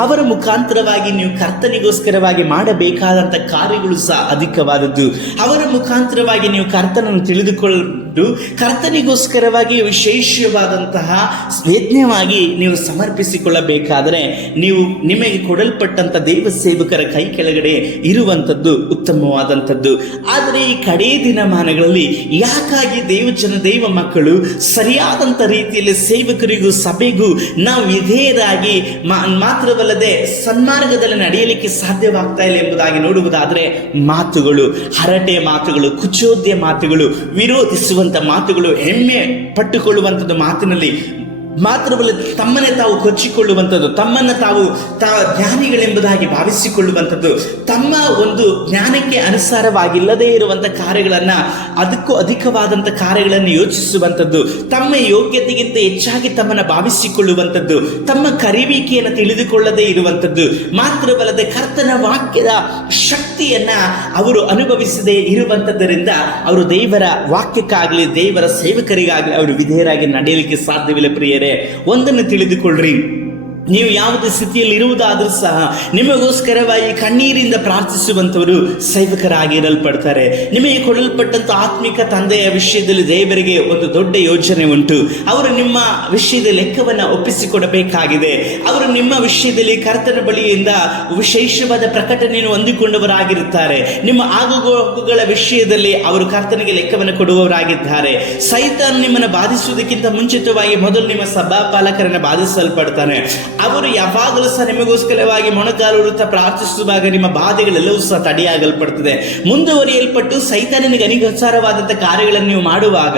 ಅವರ ಮುಖಾಂತರವಾಗಿ ನೀವು ಕರ್ತನಿಗೋಸ್ಕರವಾಗಿ ಮಾಡಬೇಕಾದಂಥ ಕಾರ್ಯಗಳು ಸಹ ಅಧಿಕವಾದದ್ದು. ಅವರ ಮುಖಾಂತರವಾಗಿ ನೀವು ಕರ್ತನನ್ನು ತಿಳಿದುಕೊಳ್ಳಲು ಕರ್ತನಿಗೋಸ್ಕರವಾಗಿ ವಿಶೇಷವಾದಂತಹ ಯಜ್ಞವಾಗಿ ನೀವು ಸಮರ್ಪಿಸಿಕೊಳ್ಳಬೇಕಾದರೆ ನೀವು ನಿಮಗೆ ಕೊಡಲ್ಪಟ್ಟಂತ ದೈವ ಸೇವಕರ ಕೈ ಕೆಳಗಡೆ ಇರುವಂಥದ್ದು ಉತ್ತಮವಾದಂಥದ್ದು. ಆದರೆ ಈ ಕಡೇ ದಿನಮಾನಗಳಲ್ಲಿ ಯಾಕಾಗಿ ದೈವ ಮಕ್ಕಳು ಸರಿಯಾದಂಥ ರೀತಿಯಲ್ಲಿ ಸೇವಕರಿಗೂ ಸಭೆಗೂ ನಾವು ವಿಧೇಯರಾಗಿ ಮಾತ್ರವಲ್ಲದೆ ಸನ್ಮಾರ್ಗದಲ್ಲಿ ನಡೆಯಲಿಕ್ಕೆ ಸಾಧ್ಯವಾಗ್ತಾ ಇಲ್ಲ ಎಂಬುದಾಗಿ ನೋಡುವುದಾದರೆ, ಮಾತುಗಳು, ಹರಟೆ ಮಾತುಗಳು, ಕುಚೋದ್ಯ ಮಾತುಗಳು, ವಿರೋಧಿಸುವಂಥ ಮಾತುಗಳು, ಹೆಮ್ಮೆ ಪಟ್ಟುಕೊಳ್ಳುವಂಥದ್ದು ಮಾತಿನಲ್ಲಿ ಮಾತ್ರವಲ್ಲ, ತಮ್ಮನ್ನೇ ತಾವು ಕೊಚ್ಚಿಕೊಳ್ಳುವಂಥದ್ದು, ತಮ್ಮನ್ನು ತಾವು ಜ್ಞಾನಿಗಳೆಂಬುದಾಗಿ ಭಾವಿಸಿಕೊಳ್ಳುವಂಥದ್ದು, ತಮ್ಮ ಒಂದು ಜ್ಞಾನಕ್ಕೆ ಅನುಸಾರವಾಗಿಲ್ಲದೇ ಇರುವಂಥ ಕಾರ್ಯಗಳನ್ನು, ಅದಕ್ಕೂ ಅಧಿಕವಾದಂಥ ಕಾರ್ಯಗಳನ್ನು ಯೋಚಿಸುವಂಥದ್ದು, ತಮ್ಮ ಯೋಗ್ಯತೆಗಿಂತ ಹೆಚ್ಚಾಗಿ ತಮ್ಮನ್ನು ಭಾವಿಸಿಕೊಳ್ಳುವಂಥದ್ದು, ತಮ್ಮ ಕರಿವಿಕೆಯನ್ನು ತಿಳಿದುಕೊಳ್ಳದೇ ಇರುವಂಥದ್ದು, ಮಾತ್ರವಲ್ಲದೆ ಕರ್ತನ ವಾಕ್ಯದ ಶಕ್ತಿಯನ್ನ ಅವರು ಅನುಭವಿಸದೇ ಇರುವಂಥದ್ದರಿಂದ ಅವರು ದೇವರ ವಾಕ್ಯಕ್ಕಾಗಲಿ ದೇವರ ಸೇವಕರಿಗಾಗಲಿ ಅವರು ವಿಧೇಯರಾಗಿ ನಡೆಯಲಿಕ್ಕೆ ಸಾಧ್ಯವಿಲ್ಲ. ಪ್ರಿಯರೇ, ಒಂದನ್ನು ತಿಳಿದುಕೊಳ್ಳ್ರಿ, ನೀವು ಯಾವುದೇ ಸ್ಥಿತಿಯಲ್ಲಿ ಇರುವುದಾದರೂ ಸಹ ನಿಮಗೋಸ್ಕರವಾಗಿ ಕಣ್ಣೀರಿಂದ ಪ್ರಾರ್ಥಿಸುವಂಥವರು ಸೇವಕರಾಗಿರಲ್ಪಡ್ತಾರೆ. ನಿಮಗೆ ಕೊಡಲ್ಪಟ್ಟಂಥ ಆತ್ಮಿಕ ತಂದೆಯ ವಿಷಯದಲ್ಲಿ ದೇವರಿಗೆ ಒಂದು ದೊಡ್ಡ ಯೋಜನೆ ಉಂಟು. ಅವರು ನಿಮ್ಮ ವಿಷಯದ ಲೆಕ್ಕವನ್ನು ಒಪ್ಪಿಸಿಕೊಡಬೇಕಾಗಿದೆ. ಅವರು ನಿಮ್ಮ ವಿಷಯದಲ್ಲಿ ಕರ್ತನ ಬಳಿಯಿಂದ ವಿಶೇಷವಾದ ಪ್ರಕಟಣೆಯನ್ನು ಹೊಂದಿಕೊಂಡವರಾಗಿರುತ್ತಾರೆ. ನಿಮ್ಮ ಆಗುಗಳ ವಿಷಯದಲ್ಲಿ ಅವರು ಕರ್ತನಿಗೆ ಲೆಕ್ಕವನ್ನು ಕೊಡುವವರಾಗಿದ್ದಾರೆ. ಸೈತಾನ್ ನಿಮ್ಮನ್ನು ಬಾಧಿಸುವುದಕ್ಕಿಂತ ಮುಂಚಿತವಾಗಿ ಮೊದಲು ನಿಮ್ಮ ಸಭಾಪಾಲಕರನ್ನು ಬಾಧಿಸಲ್ಪಡ್ತಾನೆ. ಅವರು ಯಾವಾಗಲೂ ಸಹ ನಿಮಗೋಸ್ಕರವಾಗಿ ಮೊಣಕಾಲೂರುತ್ತಾ ಪ್ರಾರ್ಥಿಸುವಾಗ ನಿಮ್ಮ ಬಾಧೆಗಳೆಲ್ಲವೂ ಸಹ ತಡೆಯಾಗಲ್ಪಡ್ತದೆ. ಮುಂದುವರಿಯಲ್ಪಟ್ಟು ಸೈತಾನನಿಗೆ ಅನಿಗೋಚಾರವಾದಂಥ ಕಾರ್ಯಗಳನ್ನು ನೀವು ಮಾಡುವಾಗ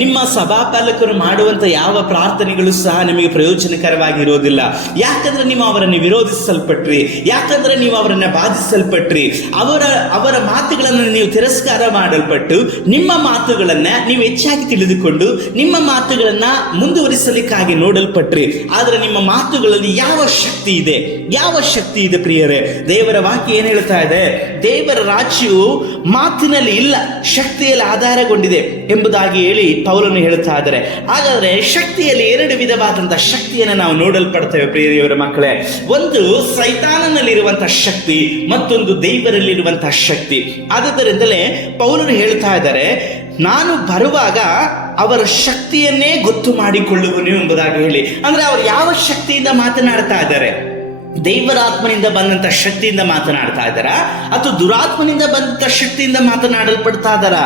ನಿಮ್ಮ ಸಭಾಪಾಲಕರು ಮಾಡುವಂಥ ಯಾವ ಪ್ರಾರ್ಥನೆಗಳು ಸಹ ನಿಮಗೆ ಪ್ರಯೋಜನಕರವಾಗಿರೋದಿಲ್ಲ. ಯಾಕಂದ್ರೆ ನೀವು ಅವರನ್ನು ವಿರೋಧಿಸಲ್ಪಟ್ರಿ, ಯಾಕಂದ್ರೆ ನೀವು ಅವರನ್ನು ಬಾಧಿಸಲ್ಪಟ್ರಿ, ಅವರ ಮಾತುಗಳನ್ನು ನೀವು ತಿರಸ್ಕಾರ ಮಾಡಲ್ಪಟ್ಟು ನಿಮ್ಮ ಮಾತುಗಳನ್ನ ನೀವು ಹೆಚ್ಚಾಗಿ ತಿಳಿದುಕೊಂಡು ನಿಮ್ಮ ಮಾತುಗಳನ್ನ ಮುಂದುವರಿಸಲಿಕ್ಕಾಗಿ ನೋಡಲ್ಪಟ್ರಿ. ಆದರೆ ನಿಮ್ಮ ಮಾತುಗಳು ಮಾತುಗಳಲ್ಲಿ ಯಾವ ಶಕ್ತಿ ಇದೆ? ಯಾವ ಶಕ್ತಿ ಇದೆ ಪ್ರಿಯರೇ? ದೇವರ ವಾಕ್ಯ ಏನು ಹೇಳ್ತಾ ಇದೆ? ದೇವರ ರಾಜ್ಯವು ಮಾತಿನಲ್ಲಿ ಇಲ್ಲ, ಶಕ್ತಿಯಲ್ಲಿ ಆಧಾರಗೊಂಡಿದೆ ಎಂಬುದಾಗಿ ಹೇಳಿ ಪೌಲನು ಹೇಳ್ತಾ ಇದ್ದಾರೆ. ಹಾಗಾದ್ರೆ ಶಕ್ತಿಯಲ್ಲಿ ಎರಡು ವಿಧವಾದಂತಹ ಶಕ್ತಿಯನ್ನು ನಾವು ನೋಡಲ್ಪಡ್ತೇವೆ ಪ್ರಿಯರೇ ಮಕ್ಕಳೇ. ಒಂದು ಸೈತಾನನಲ್ಲಿರುವಂತಹ ಶಕ್ತಿ, ಮತ್ತೊಂದು ದೇವರಲ್ಲಿರುವಂತಹ ಶಕ್ತಿ. ಆದ್ದರಿಂದಲೇ ಪೌಲನು ಹೇಳ್ತಾ ಇದ್ದಾರೆ, ನಾನು ಬರುವಾಗ ಅವರ ಶಕ್ತಿಯನ್ನೇ ಗೊತ್ತು ಮಾಡಿಕೊಳ್ಳುವನು ಎಂಬುದಾಗಿ ಹೇಳಿ. ಅಂದ್ರೆ ಅವರು ಯಾವ ಶಕ್ತಿಯಿಂದ ಮಾತನಾಡ್ತಾ ಇದ್ದಾರೆ? ದೇವರಾತ್ಮನಿಂದ ಬಂದಂತ ಶಕ್ತಿಯಿಂದ ಮಾತನಾಡ್ತಾ ಇದ್ದಾರ, ಅಥವಾ ದುರಾತ್ಮನಿಂದ ಬಂದಂತ ಶಕ್ತಿಯಿಂದ ಮಾತನಾಡಲ್ಪಡ್ತಾ ಇದ್ದಾರ?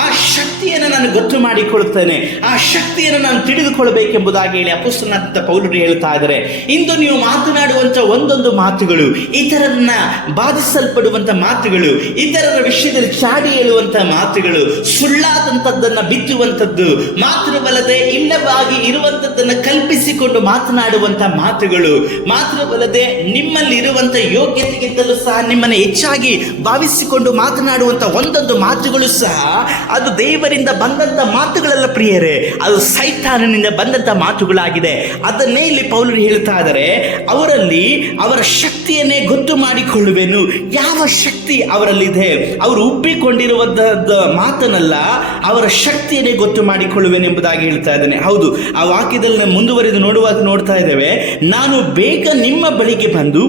ಆ ಶಕ್ತಿಯನ್ನು ನಾನು ಗೊತ್ತು ಮಾಡಿಕೊಳ್ಳುತ್ತೇನೆ, ಆ ಶಕ್ತಿಯನ್ನು ನಾನು ತಿಳಿದುಕೊಳ್ಬೇಕೆಂಬುದಾಗಿ ಹೇಳಿ ಅಪೊಸ್ತಲನಾದ ಪೌಲರು ಹೇಳ್ತಾ ಇದ್ದಾರೆ. ಇಂದು ನೀವು ಮಾತನಾಡುವಂತ ಒಂದೊಂದು ಮಾತುಗಳು, ಇತರರನ್ನ ಬಾಧಿಸಲ್ಪಡುವಂತ ಮಾತುಗಳು, ಇತರರ ವಿಷಯದಲ್ಲಿ ಚಾಡಿ ಹೇಳುವಂತ ಮಾತುಗಳು, ಸುಳ್ಳಾದಂಥದ್ದನ್ನ ಬಿತ್ತುವಂಥದ್ದು, ಮಾತ್ರವಲ್ಲದೆ ಇಲ್ಲವಾಗಿ ಇರುವಂಥದ್ದನ್ನ ಕಲ್ಪಿಸಿಕೊಂಡು ಮಾತನಾಡುವಂತ ಮಾತುಗಳು, ಮಾತ್ರವಲ್ಲದೆ ನಿಮ್ಮಲ್ಲಿ ಇರುವಂತ ಯೋಗ್ಯತೆಗಿಂತಲೂ ಸಹ ನಿಮ್ಮನ್ನು ಹೆಚ್ಚಾಗಿ ಭಾವಿಸಿಕೊಂಡು ಮಾತನಾಡುವಂತ ಒಂದೊಂದು ಮಾತುಗಳು ಸಹ ಅದು ದೇವರಿಂದ ಬಂದಂತ ಮಾತುಗಳಲ್ಲ ಪ್ರಿಯರೇ, ಅದು ಸೈತಾನನಿಂದ ಬಂದಂತ ಮಾತುಗಳಾಗಿದೆ. ಅದನ್ನೇ ಇಲ್ಲಿ ಪೌಲರು ಹೇಳ್ತಾ ಇದ್ದಾರೆ, ಅವರಲ್ಲಿ ಅವರ ಶಕ್ತಿಯನ್ನೇ ಗೊತ್ತು ಮಾಡಿಕೊಳ್ಳುವೆನು. ಯಾವ ಶಕ್ತಿ ಅವರಲ್ಲಿದೆ? ಅವರು ಉಬ್ಬಿಕೊಂಡಿರುವಂತಹದ್ದು ಮಾತನಲ್ಲ, ಅವರ ಶಕ್ತಿಯನ್ನೇ ಗೊತ್ತು ಮಾಡಿಕೊಳ್ಳುವೆನು ಎಂಬುದಾಗಿ ಹೇಳ್ತಾ ಇದ್ದಾನೆ. ಹೌದು, ಆ ವಾಕ್ಯದಲ್ಲಿ ಮುಂದುವರೆದು ನೋಡುವಾಗ ನೋಡ್ತಾ ಇದ್ದೇವೆ, ನಾನು ಬೇಗ ನಿಮ್ಮ ಬಳಿಗೆ ಬಂದು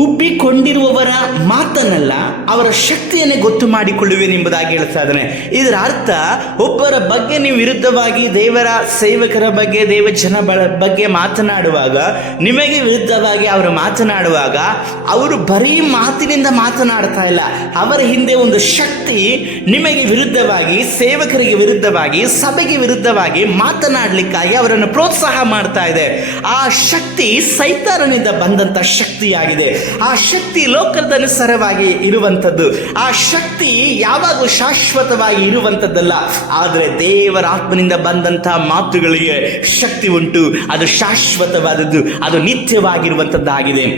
ಉಬ್ಬಿಕೊಂಡಿರುವವರ ಮಾತನ್ನಲ್ಲ, ಅವರ ಶಕ್ತಿಯನ್ನೇ ಗೊತ್ತು ಮಾಡಿಕೊಳ್ಳುವೆನೆಂಬುದಾಗಿ ಹೇಳ್ತಾ ಇದ್ದಾನೆ. ಇದರ ಅರ್ಥ, ಒಬ್ಬರ ಬಗ್ಗೆ ನೀವು ವಿರುದ್ಧವಾಗಿ, ದೇವರ ಸೇವಕರ ಬಗ್ಗೆ, ದೇವ ಜನ ಬಗ್ಗೆ ಮಾತನಾಡುವಾಗ, ನಿಮಗೆ ವಿರುದ್ಧವಾಗಿ ಅವರು ಮಾತನಾಡುವಾಗ, ಅವರು ಬರೀ ಮಾತಿನಿಂದ ಮಾತನಾಡ್ತಾ ಇಲ್ಲ, ಅವರ ಹಿಂದೆ ಒಂದು ಶಕ್ತಿ ನಿಮಗೆ ವಿರುದ್ಧವಾಗಿ, ಸೇವಕರಿಗೆ ವಿರುದ್ಧವಾಗಿ, ಸಭೆಗೆ ವಿರುದ್ಧವಾಗಿ ಮಾತನಾಡಲಿಕ್ಕಾಗಿ ಅವರನ್ನು ಪ್ರೋತ್ಸಾಹ ಮಾಡ್ತಾ ಇದೆ. ಆ ಶಕ್ತಿ ಸೈತಾನನಿಂದ ಬಂದಂತ ಶಕ್ತಿಯಾಗಿದೆ. ಆ ಶಕ್ತಿ ಲೋಕದ ಅನುಸಾರವಾಗಿ ಇರುವಂಥದ್ದು. ಆ ಶಕ್ತಿ ಯಾವಾಗೂ ಶಾಶ್ವತವಾಗಿ ಇರುವಂಥದ್ದಲ್ಲ. ಆದರೆ ದೇವರ ಆತ್ಮನಿಂದ ಬಂದಂತಹ ಮಾತುಗಳಿಗೆ ಶಕ್ತಿ ಉಂಟು, ಅದು ಶಾಶ್ವತವಾದದ್ದು, ಅದು ನಿತ್ಯವಾಗಿರುವಂಥದ್ದಾಗಿದೆ.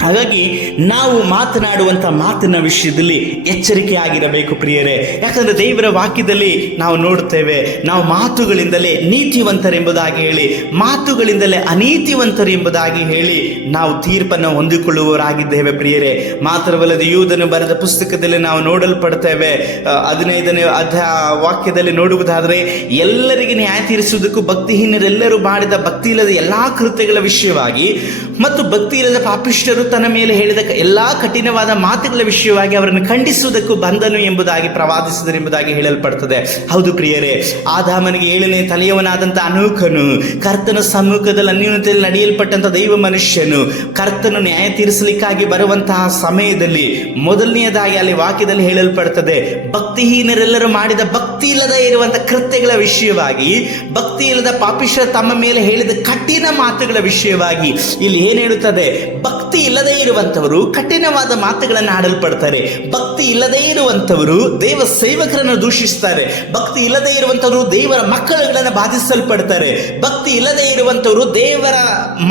ಹಾಗಾಗಿ ನಾವು ಮಾತನಾಡುವಂಥ ಮಾತಿನ ವಿಷಯದಲ್ಲಿ ಎಚ್ಚರಿಕೆಯಾಗಿರಬೇಕು ಪ್ರಿಯರೇ. ಯಾಕಂದರೆ ದೇವರ ವಾಕ್ಯದಲ್ಲಿ ನಾವು ನೋಡ್ತೇವೆ, ನಾವು ಮಾತುಗಳಿಂದಲೇ ನೀತಿವಂತರೆಂಬುದಾಗಿ ಹೇಳಿ, ಮಾತುಗಳಿಂದಲೇ ಅನೀತಿವಂತರು ಎಂಬುದಾಗಿ ಹೇಳಿ ನಾವು ತೀರ್ಪನ್ನು ಹೊಂದಿಕೊಳ್ಳುವವರಾಗಿದ್ದೇವೆ ಪ್ರಿಯರೇ. ಮಾತ್ರವಲ್ಲದೆ ಯೂದನು ಬರೆದ ಪುಸ್ತಕದಲ್ಲಿ ನಾವು ನೋಡಲ್ಪಡ್ತೇವೆ. 15ನೇ ವಾಕ್ಯದಲ್ಲಿ ನೋಡುವುದಾದರೆ, ಎಲ್ಲರಿಗೆ ನ್ಯಾಯ ತೀರಿಸುವುದಕ್ಕೂ ಭಕ್ತಿಹೀನರೆಲ್ಲರೂ ಮಾಡಿದ ಭಕ್ತಿ ಇಲ್ಲದ ಎಲ್ಲಾ ಕೃತ್ಯಗಳ ವಿಷಯವಾಗಿ ಮತ್ತು ಭಕ್ತಿ ಇಲ್ಲದ ಪಾಪಿಷ್ಠರು ತನ್ನ ಮೇಲೆ ಹೇಳಿದ ಎಲ್ಲಾ ಕಠಿಣವಾದ ಮಾತುಗಳ ವಿಷಯವಾಗಿ ಅವರನ್ನು ಖಂಡಿಸುವುದಕ್ಕೂ ಬಂದನು ಎಂಬುದಾಗಿ ಪ್ರವಾದಿಸಿದರು ಎಂಬುದಾಗಿ ಹೇಳಲ್ಪಡುತ್ತದೆ. ಹೌದು ಪ್ರಿಯರೇ, ಆದಾಮನಿಗೆ 7ನೇ ತಲೆಯವನಾದಂಥ ಅನೋಕನು, ಕರ್ತನ ಸಮ್ಮುಖದಲ್ಲಿ ಅನ್ಯೂನ್ಯತೆಯಲ್ಲಿ ನಡೆಯಲ್ಪಟ್ಟಂತ ದೈವ ಮನುಷ್ಯನು, ಕರ್ತನು ನ್ಯಾಯ ತೀರಿಸಲಿಕ್ಕಾಗಿ ಬರುವಂತಹ ಸಮಯದಲ್ಲಿ ಮೊದಲನೆಯದಾಗಿ ಅಲ್ಲಿ ವಾಕ್ಯದಲ್ಲಿ ಹೇಳಲ್ಪಡುತ್ತದೆ, ಭಕ್ತಿಹೀನರೆಲ್ಲರೂ ಮಾಡಿದ ಭಕ್ತಿ ಇಲ್ಲದೆ ಇರುವಂತಹ ಕೃತ್ಯಗಳ ವಿಷಯವಾಗಿ, ಭಕ್ತಿ ಇಲ್ಲದ ಪಾಪಿಷ್ಠರು ತಮ್ಮ ಮೇಲೆ ಹೇಳಿದ ಕಠಿಣ ಮಾತುಗಳ ವಿಷಯವಾಗಿ ಇಲ್ಲಿ ಏನ್ ಹೇಳುತ್ತದೆ? ಭಕ್ತಿ ಇಲ್ಲದೆ ಇರುವಂತವರು ಕಠಿಣವಾದ ಮಾತುಗಳನ್ನು ಆಡಲ್ಪಡ್ತಾರೆ. ಭಕ್ತಿ ಇಲ್ಲದೆ ಇರುವಂತವರು ದೇವ ಸೇವಕರನ್ನು ದೂಷಿಸ್ತಾರೆ. ಭಕ್ತಿ ಇಲ್ಲದೆ ಇರುವಂತವರು ದೇವರ ಮಕ್ಕಳುಗಳನ್ನು ಬಾಧಿಸಲ್ಪಡ್ತಾರೆ. ಭಕ್ತಿ ಇಲ್ಲದೆ ಇರುವಂತವರು ದೇವರ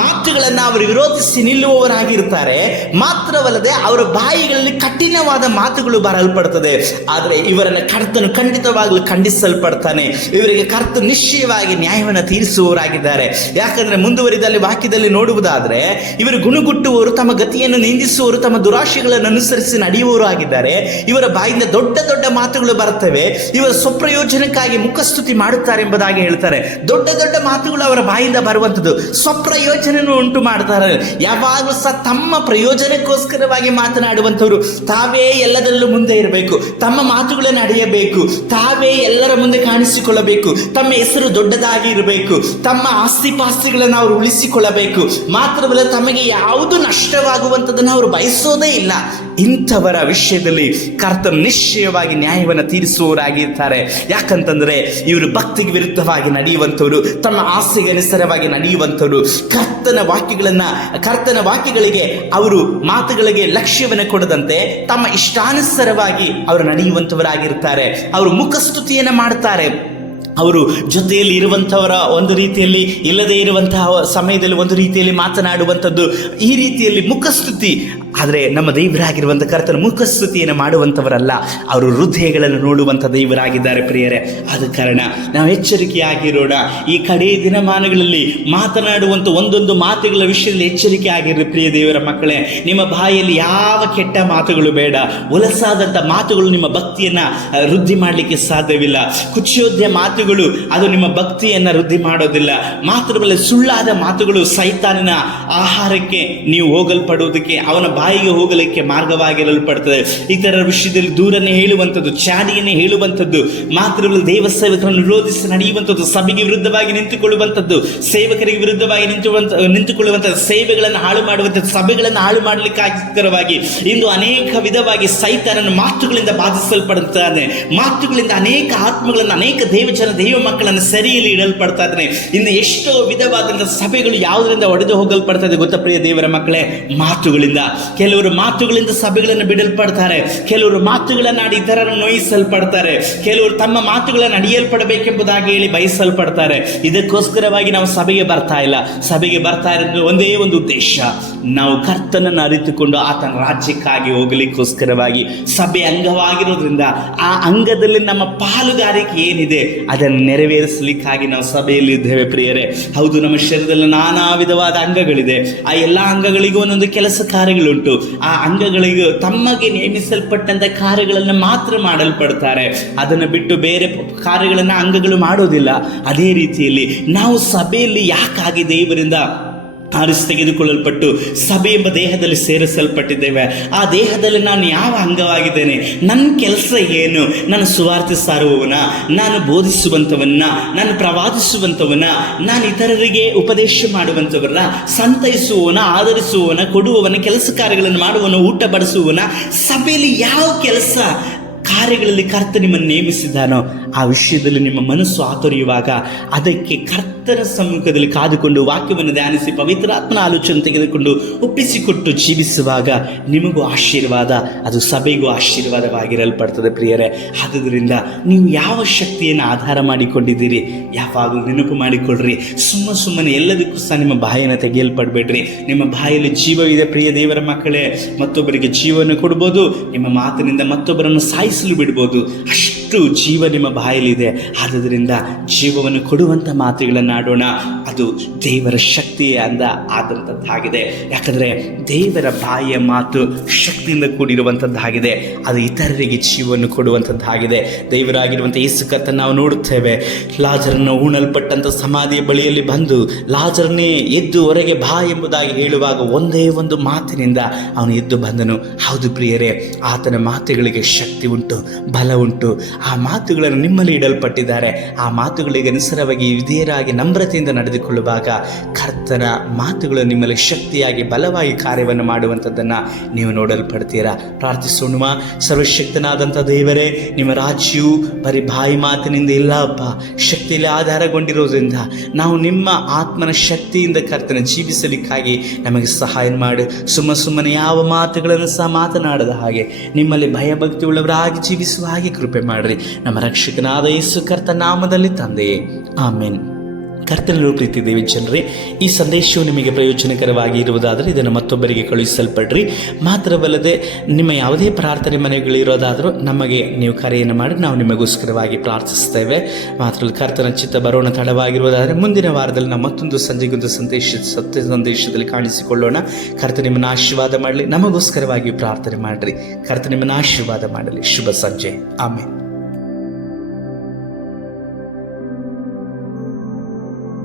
ಮಾತುಗಳನ್ನು ಅವರು ವಿರೋಧಿಸಿ ನಿಲ್ಲುವವರಾಗಿರ್ತಾರೆ. ಮಾತ್ರವಲ್ಲದೆ ಅವರ ಬಾಯಿಗಳಲ್ಲಿ ಕಠಿಣವಾದ ಮಾತುಗಳು ಬರಲ್ಪಡ್ತದೆ. ಆದರೆ ಇವರನ್ನು ಕರ್ತನು ಖಂಡಿತವಾಗಲೂ ಖಂಡಿಸಲ್ಪಡ್ತಾನೆ. ಇವರಿಗೆ ಕರ್ತ ನಿಶ್ಚಯವಾಗಿ ನ್ಯಾಯವನ್ನು ತೀರಿಸುವವರಾಗಿದ್ದಾರೆ. ಯಾಕಂದ್ರೆ ಮುಂದುವರಿದಲ್ಲಿ ವಾಕ್ಯದಲ್ಲಿ ನೋಡುವುದಾದ್ರೆ, ಇವರು ಗುಣಗುಟ್ಟುವವರು, ತಮ್ಮ ಗತಿಯನ್ನು ನಿಂದಿಸುವವರು, ತಮ್ಮ ದುರಾಶೆಗಳನ್ನು ಅನುಸರಿಸಿ ನಡೆಯುವವರು ಆಗಿದ್ದಾರೆ. ಇವರ ಬಾಯಿಂದ ದೊಡ್ಡ ದೊಡ್ಡ ಮಾತುಗಳು ಬರುತ್ತವೆ. ಇವರ ಸ್ವಪ್ರಯೋಜನಕ್ಕಾಗಿ ಮುಖಸ್ತುತಿ ಮಾಡುತ್ತಾರೆ ಎಂಬುದಾಗಿ ಹೇಳ್ತಾರೆ. ದೊಡ್ಡ ದೊಡ್ಡ ಮಾತುಗಳು ಅವರ ಬಾಯಿಂದ ಬರುವಂಥದ್ದು ಸ್ವಪ್ರಯೋಜನ ಉಂಟು ಮಾಡ್ತಾರೆ. ಯಾವಾಗಲೂ ಸಹ ತಮ್ಮ ಪ್ರಯೋಜನಕ್ಕೋಸ್ಕರವಾಗಿ ಮಾತನಾಡುವಂಥವ್ರು. ತಾವೇ ಎಲ್ಲದರಲ್ಲೂ ಮುಂದೆ ಇರಬೇಕು, ತಮ್ಮ ಮಾತುಗಳನ್ನು ಅಡೆಯಬೇಕು, ತಾವೇ ಎಲ್ಲರ ಮುಂದೆ ಕಾಣಿಸಿಕೊಳ್ಳಬೇಕು, ತಮ್ಮ ಹೆಸರು ದೊಡ್ಡದಾಗಿ ಇರಬೇಕು, ತಮ್ಮ ಆಸ್ತಿ ಪಾಸ್ತಿಗಳನ್ನು ಅವರು ಉಳಿಸಿಕೊಳ್ಳಬೇಕು. ಮಾತ್ರವಲ್ಲ, ತಮಗೆ ಯಾವುದು ನಷ್ಟವಾಗುವಂಥದ್ದನ್ನು ಅವರು ಬಯಸೋದೇ ಇಲ್ಲ. ಇಂಥವರ ವಿಷಯದಲ್ಲಿ ಕರ್ತನು ನಿಶ್ಚಯವಾಗಿ ನ್ಯಾಯವನ್ನು ತೀರಿಸುವವರಾಗಿರ್ತಾರೆ. ಯಾಕಂತಂದ್ರೆ ಇವರು ಭಕ್ತಿಗೆ ವಿರುದ್ಧವಾಗಿ ನಡೆಯುವಂಥವ್ರು, ತಮ್ಮ ಆಸೆಗೆ ಅನುಸಾರವಾಗಿ ನಡೆಯುವಂಥವ್ರು, ಕರ್ತನ ವಾಕ್ಯಗಳಿಗೆ ಅವರು ಮಾತುಗಳಿಗೆ ಲಕ್ಷ್ಯವನ್ನು ಕೊಡದಂತೆ ತಮ್ಮ ಇಷ್ಟಾನುಸಾರವಾಗಿ ಅವರು ನಡೆಯುವಂಥವರಾಗಿರ್ತಾರೆ. ಅವರು ಮುಖಸ್ತುತಿಯನ್ನು ಮಾಡ್ತಾರೆ. ಅವರು ಜೊತೆಯಲ್ಲಿ ಇರುವಂಥವರ ಒಂದು ರೀತಿಯಲ್ಲಿ, ಇಲ್ಲದೇ ಇರುವಂತಹ ಸಮಯದಲ್ಲಿ ಒಂದು ರೀತಿಯಲ್ಲಿ ಮಾತನಾಡುವಂಥದ್ದು, ಈ ರೀತಿಯಲ್ಲಿ ಮುಖಸ್ತುತಿ. ಆದರೆ ನಮ್ಮ ದೇವರಾಗಿರುವಂಥ ಕರ್ತನ ಮುಖಸ್ತುತಿಯನ್ನು ಮಾಡುವಂಥವರಲ್ಲ, ಅವರು ಹೃದಯಗಳನ್ನು ನೋಡುವಂಥ ದೇವರಾಗಿದ್ದಾರೆ ಪ್ರಿಯರೇ. ಆದ ಕಾರಣ ನಾವು ಎಚ್ಚರಿಕೆಯಾಗಿರೋಣ. ಈ ಕಡೇ ದಿನಮಾನಗಳಲ್ಲಿ ಮಾತನಾಡುವಂಥ ಒಂದೊಂದು ಮಾತುಗಳ ವಿಷಯದಲ್ಲಿ ಎಚ್ಚರಿಕೆ ಆಗಿರ್ರಿ ಪ್ರಿಯ ದೇವರ ಮಕ್ಕಳೇ. ನಿಮ್ಮ ಬಾಯಲ್ಲಿ ಯಾವ ಕೆಟ್ಟ ಮಾತುಗಳು ಬೇಡ. ಹೊಲಸಾದಂಥ ಮಾತುಗಳು ನಿಮ್ಮ ಭಕ್ತಿಯನ್ನು ವೃದ್ಧಿ ಮಾಡಲಿಕ್ಕೆ ಸಾಧ್ಯವಿಲ್ಲ. ಕುಚಿಯೋದ್ಯ ಮಾತುಗಳು ಅದು ನಿಮ್ಮ ಭಕ್ತಿಯನ್ನು ವೃದ್ಧಿ ಮಾಡೋದಿಲ್ಲ. ಮಾತ್ರವಲ್ಲ, ಸುಳ್ಳಾದ ಮಾತುಗಳು ಸೈತಾನನ ಆಹಾರಕ್ಕೆ ನೀವು ಹೋಗಲ್ಪಡುವುದಕ್ಕೆ, ಅವನ ಬಾಯಿಗೆ ಹೋಗಲಿಕ್ಕೆ ಮಾರ್ಗವಾಗಿರಲ್ಪಡ್ತದೆ. ಇತರ ವಿಷಯದಲ್ಲಿ ದೂರನ್ನೇ ಹೇಳುವಂಥದ್ದು, ಚಾಡಿಯನ್ನೇ ಹೇಳುವಂಥದ್ದು, ಮಾತ್ರವಲ್ಲ ದೇವ ಸೇವಕರನ್ನು ವಿರೋಧಿಸಿ ನಡೆಯುವಂಥದ್ದು, ಸಭೆಗೆ ವಿರುದ್ಧವಾಗಿ ನಿಂತುಕೊಳ್ಳುವಂಥದ್ದು, ಸೇವಕರಿಗೆ ವಿರುದ್ಧವಾಗಿ ನಿಂತುಕೊಳ್ಳುವಂಥದ್ದು, ಸೇವೆಗಳನ್ನು ಹಾಳು ಮಾಡುವಂಥದ್ದು, ಸಭೆಗಳನ್ನು ಹಾಳು ಮಾಡಲಿಕ್ಕಾಗಿ ಇಂದು ಅನೇಕ ವಿಧವಾಗಿ ಸೈತಾನನ ಮಾತುಗಳಿಂದ ಬಾಧಿಸಲ್ಪಡುತ್ತಾನೆ. ಮಾತುಗಳಿಂದ ಅನೇಕ ಆತ್ಮಗಳನ್ನು, ಅನೇಕ ದೇವ ಮಕ್ಕಳನ್ನು ಸೆರೆಯಲ್ಲಿ ಇಡಲ್ಪಡ್ತಾ ಇದ್ದಾನೆ. ಇನ್ನು ಎಷ್ಟೋ ವಿಧವಾದಂತಹ ಸಭೆಗಳು ಯಾವುದರಿಂದ ಒಡೆದು ಹೋಗಲ್ಪಡ್ತಾ ಇದೆ ಗೊತ್ತಾ ಪ್ರಿಯ ದೇವರ ಮಕ್ಕಳೇ? ಮಾತುಗಳಿಂದ. ಕೆಲವರು ಮಾತುಗಳಿಂದ ಸಭೆಗಳನ್ನು ಬಿಡಲ್ಪಡ್ತಾರೆ, ಕೆಲವರು ಮಾತುಗಳನ್ನಾಡಿ ಇತರರನ್ನು ನೋಯಿಸಲ್ಪಡ್ತಾರೆ, ಕೆಲವರು ತಮ್ಮ ಮಾತುಗಳನ್ನು ಅಡಿಯಲ್ಪಡಬೇಕೆಂಬುದಾಗಿ ಹೇಳಿ ಬಯಸಲ್ಪಡ್ತಾರೆ. ಇದಕ್ಕೋಸ್ಕರವಾಗಿ ನಾವು ಸಭೆಗೆ ಬರ್ತಾ ಇಲ್ಲ. ಸಭೆಗೆ ಬರ್ತಾ ಇರೋದು ಒಂದೇ ಒಂದು ಉದ್ದೇಶ, ನಾವು ಕರ್ತನನ್ನು ಅರಿತುಕೊಂಡು ಆತನ ರಾಜ್ಯಕ್ಕಾಗಿ ಹೋಗಲಿಕ್ಕೋಸ್ಕರವಾಗಿ. ಸಭೆ ಅಂಗವಾಗಿರೋದ್ರಿಂದ ಆ ಅಂಗದಲ್ಲಿ ನಮ್ಮ ಪಾಲುಗಾರಿಕೆ ಏನಿದೆ ಅದನ್ನು ನೆರವೇರಿಸಲಿಕ್ಕಾಗಿ ನಾವು ಸಭೆಯಲ್ಲಿ ಇದ್ದೇವೆ ಪ್ರಿಯರೇ. ಹೌದು, ನಮ್ಮ ಶರೀರದಲ್ಲಿ ನಾನಾ ವಿಧವಾದ ಅಂಗಗಳಿದೆ. ಆ ಎಲ್ಲ ಅಂಗಗಳಿಗೂ ಒಂದೊಂದು ಕೆಲಸ ಕಾರ್ಯಗಳುಂಟು. ಆ ಅಂಗಗಳಿಗೂ ತಮಗೆ ನೇಮಿಸಲ್ಪಟ್ಟಂತ ಕಾರ್ಯಗಳನ್ನು ಮಾತ್ರ ಮಾಡಲ್ಪಡ್ತಾರೆ. ಅದನ್ನು ಬಿಟ್ಟು ಬೇರೆ ಕಾರ್ಯಗಳನ್ನು ಅಂಗಗಳು ಮಾಡೋದಿಲ್ಲ. ಅದೇ ರೀತಿಯಲ್ಲಿ ನಾವು ಸಭೆಯಲ್ಲಿ ಯಾಕಾಗಿ ದೇವರಿಂದ ಆರಿಸಿ ತೆಗೆದುಕೊಳ್ಳಲ್ಪಟ್ಟು ಸಭೆ ಎಂಬ ದೇಹದಲ್ಲಿ ಸೇರಿಸಲ್ಪಟ್ಟಿದ್ದೇವೆ. ಆ ದೇಹದಲ್ಲಿ ನಾನು ಯಾವ ಅಂಗವಾಗಿದ್ದೇನೆ? ನನ್ನ ಕೆಲಸ ಏನು? ನಾನು ಸುವಾರ್ತೆ ಸಾರುವವನ, ನಾನು ಬೋಧಿಸುವಂಥವನ್ನ, ನಾನು ಪ್ರವಾದಿಸುವಂಥವನ, ನಾನು ಇತರರಿಗೆ ಉಪದೇಶ ಮಾಡುವಂಥವನ್ನ, ಸಂತೈಸುವವನ, ಆಧರಿಸುವವನ, ಕೊಡುವವನ, ಕೆಲಸ ಕಾರ್ಯಗಳನ್ನು ಮಾಡುವವನ, ಊಟ ಬಡಿಸುವವನ, ಸಭೆಯಲ್ಲಿ ಯಾವ ಕೆಲಸ ಕಾರ್ಯಗಳಲ್ಲಿ ಕರ್ತ ನಿಮ್ಮನ್ನು ನೇಮಿಸಿದ್ದಾನೋ ಆ ವಿಷಯದಲ್ಲಿ ನಿಮ್ಮ ಮನಸ್ಸು ಆತೊರೆಯುವಾಗ, ಅದಕ್ಕೆ ಕರ್ತನ ಸಮ್ಮುಖದಲ್ಲಿ ಕಾದುಕೊಂಡು ವಾಕ್ಯವನ್ನು ಧ್ಯಾನಿಸಿ ಪವಿತ್ರಾತ್ಮನ ಆಲೋಚನೆ ತೆಗೆದುಕೊಂಡು ಒಪ್ಪಿಸಿಕೊಟ್ಟು ಜೀವಿಸುವಾಗ ನಿಮಗೂ ಆಶೀರ್ವಾದ, ಅದು ಸಭೆಗೂ ಆಶೀರ್ವಾದವಾಗಿರಲ್ಪಡ್ತದೆ ಪ್ರಿಯರೇ. ಆದ್ದರಿಂದ ನೀವು ಯಾವ ಶಕ್ತಿಯನ್ನು ಆಧಾರ ಮಾಡಿಕೊಂಡಿದ್ದೀರಿ ಯಾವಾಗಲೂ ನೆನಪು ಮಾಡಿಕೊಳ್ಳ್ರಿ. ಸುಮ್ಮನೆ ಎಲ್ಲದಕ್ಕೂ ಸಹ ನಿಮ್ಮ ಬಾಯನ್ನು ತೆಗೆಯಲ್ಪಡಬೇಡ್ರಿ. ನಿಮ್ಮ ಬಾಯಲ್ಲಿ ಜೀವವಿದೆ ಪ್ರಿಯ ದೇವರ ಮಕ್ಕಳೇ. ಮತ್ತೊಬ್ಬರಿಗೆ ಜೀವವನ್ನು ಕೊಡ್ಬೋದು, ನಿಮ್ಮ ಮಾತಿನಿಂದ ಮತ್ತೊಬ್ಬರನ್ನು ಸಾಯಿಸಲು ಬಿಡ್ಬೋದು. ಅಷ್ಟು ಜೀವ ನಿಮ್ಮ ಬಾಯಲ್ಲಿದೆ. ಆದ್ದರಿಂದ ಜೀವವನ್ನು ಕೊಡುವಂಥ ಮಾತುಗಳನ್ನು ಆಡೋಣ. ಅದು ದೇವರ ಶಕ್ತಿಯೇ ಆದಂಥದ್ದಾಗಿದೆ. ಯಾಕಂದರೆ ದೇವರ ಬಾಯಿಯ ಮಾತು ಶಕ್ತಿಯಿಂದ ಕೂಡಿರುವಂಥದ್ದಾಗಿದೆ. ಅದು ಇತರರಿಗೆ ಜೀವವನ್ನು ಕೊಡುವಂಥದ್ದಾಗಿದೆ. ದೇವರಾಗಿರುವಂಥ ಯೇಸು ಕರ್ತನ ನಾವು ನೋಡುತ್ತೇವೆ. ಲಾಜರನ್ನು ಹೂಣಲ್ಪಟ್ಟಂಥ ಸಮಾಧಿಯ ಬಳಿಯಲ್ಲಿ ಬಂದು ಲಾಜರನ್ನೇ ಎದ್ದು ಹೊರಗೆ ಬಾ ಎಂಬುದಾಗಿ ಹೇಳುವಾಗ ಒಂದೇ ಒಂದು ಮಾತಿನಿಂದ ಅವನು ಎದ್ದು ಬಂದನು. ಹೌದು ಪ್ರಿಯರೇ, ಆತನ ಮಾತುಗಳಿಗೆ ಶಕ್ತಿ ಉಂಟು, ಬಲ ಉಂಟು. ಆ ಮಾತುಗಳನ್ನು ನಿಮ್ಮಲ್ಲಿ ಇಡಲ್ಪಟ್ಟಿದ್ದಾರೆ. ಆ ಮಾತುಗಳಿಗೆ ಅನುಸಾರವಾಗಿ ವಿಧೇಯರಾಗಿ ನಮ್ರತೆಯಿಂದ ನಡೆದುಕೊಳ್ಳುವಾಗ ಕರ್ತನ ಮಾತುಗಳು ನಿಮ್ಮಲ್ಲಿ ಶಕ್ತಿಯಾಗಿ ಬಲವಾಗಿ ಕಾರ್ಯವನ್ನು ಮಾಡುವಂಥದ್ದನ್ನು ನೀವು ನೋಡಲ್ಪಡ್ತೀರಾ. ಪ್ರಾರ್ಥಿಸೋಣ. ಸರ್ವಶಕ್ತನಾದಂಥ ದೇವರೇ, ನಿಮ್ಮ ರಾಜ್ಯವು ಬರೀ ಬಾಯಿ ಮಾತಿನಿಂದ ಇಲ್ಲಪ್ಪ, ಶಕ್ತಿಯಲ್ಲಿ ಆಧಾರಗೊಂಡಿರೋದ್ರಿಂದ ನಾವು ನಿಮ್ಮ ಆತ್ಮನ ಶಕ್ತಿಯಿಂದ ಕರ್ತನ ಜೀವಿಸಲಿಕ್ಕಾಗಿ ನಮಗೆ ಸಹಾಯ ಮಾಡಿ. ಸುಮ್ಮನೆ ಯಾವ ಮಾತುಗಳನ್ನು ಸಹ ಮಾತನಾಡದ ಹಾಗೆ ನಿಮ್ಮಲ್ಲಿ ಭಯಭಕ್ತಿ ಉಳ್ಳವರಾಗಿ ಜೀವಿಸುವ ಹಾಗೆ ಕೃಪೆ ಮಾಡಿರಿ. ನಮ್ಮ ರಕ್ಷಕನಾದ ಯೇಸು ಕರ್ತ ನಾಮದಲ್ಲಿ ತಂದೆಯೇ, ಆಮೇನ್. ಕರ್ತನಲ್ಲೂ ಪ್ರೀತಿ ದೇವಿ ಜನರೇ, ಈ ಸಂದೇಶವು ನಿಮಗೆ ಪ್ರಯೋಜನಕರವಾಗಿ ಇರುವುದಾದರೆ ಇದನ್ನು ಮತ್ತೊಬ್ಬರಿಗೆ ಕಳುಹಿಸಲ್ಪಡ್ರಿ. ಮಾತ್ರವಲ್ಲದೆ ನಿಮ್ಮ ಯಾವುದೇ ಪ್ರಾರ್ಥನೆ ಮನೆಗಳಿರೋದಾದರೂ ನಮಗೆ ನೀವು ಕರೆಯನ್ನು ಮಾಡಿ ನಾವು ನಿಮಗೋಸ್ಕರವಾಗಿ ಪ್ರಾರ್ಥಿಸ್ತೇವೆ. ಮಾತ್ರ ಕರ್ತನ ಚಿತ್ತ ಬರೋಣ ತಡವಾಗಿರುವುದಾದರೆ ಮುಂದಿನ ವಾರದಲ್ಲಿ ನಾವು ಮತ್ತೊಂದು ಸಂಜೆಗೊಂದು ಸತ್ಯ ಸಂದೇಶದಲ್ಲಿ ಕಾಣಿಸಿಕೊಳ್ಳೋಣ. ಕರ್ತ ನಿಮ್ಮನ್ನು ಆಶೀರ್ವಾದ ಮಾಡಲಿ. ನಮಗೋಸ್ಕರವಾಗಿ ಪ್ರಾರ್ಥನೆ ಮಾಡಿರಿ. ಕರ್ತ ನಿಮ್ಮನ್ನು ಆಶೀರ್ವಾದ ಮಾಡಲಿ. ಶುಭ ಸಂಜೆ. ಆಮೇಲೆ.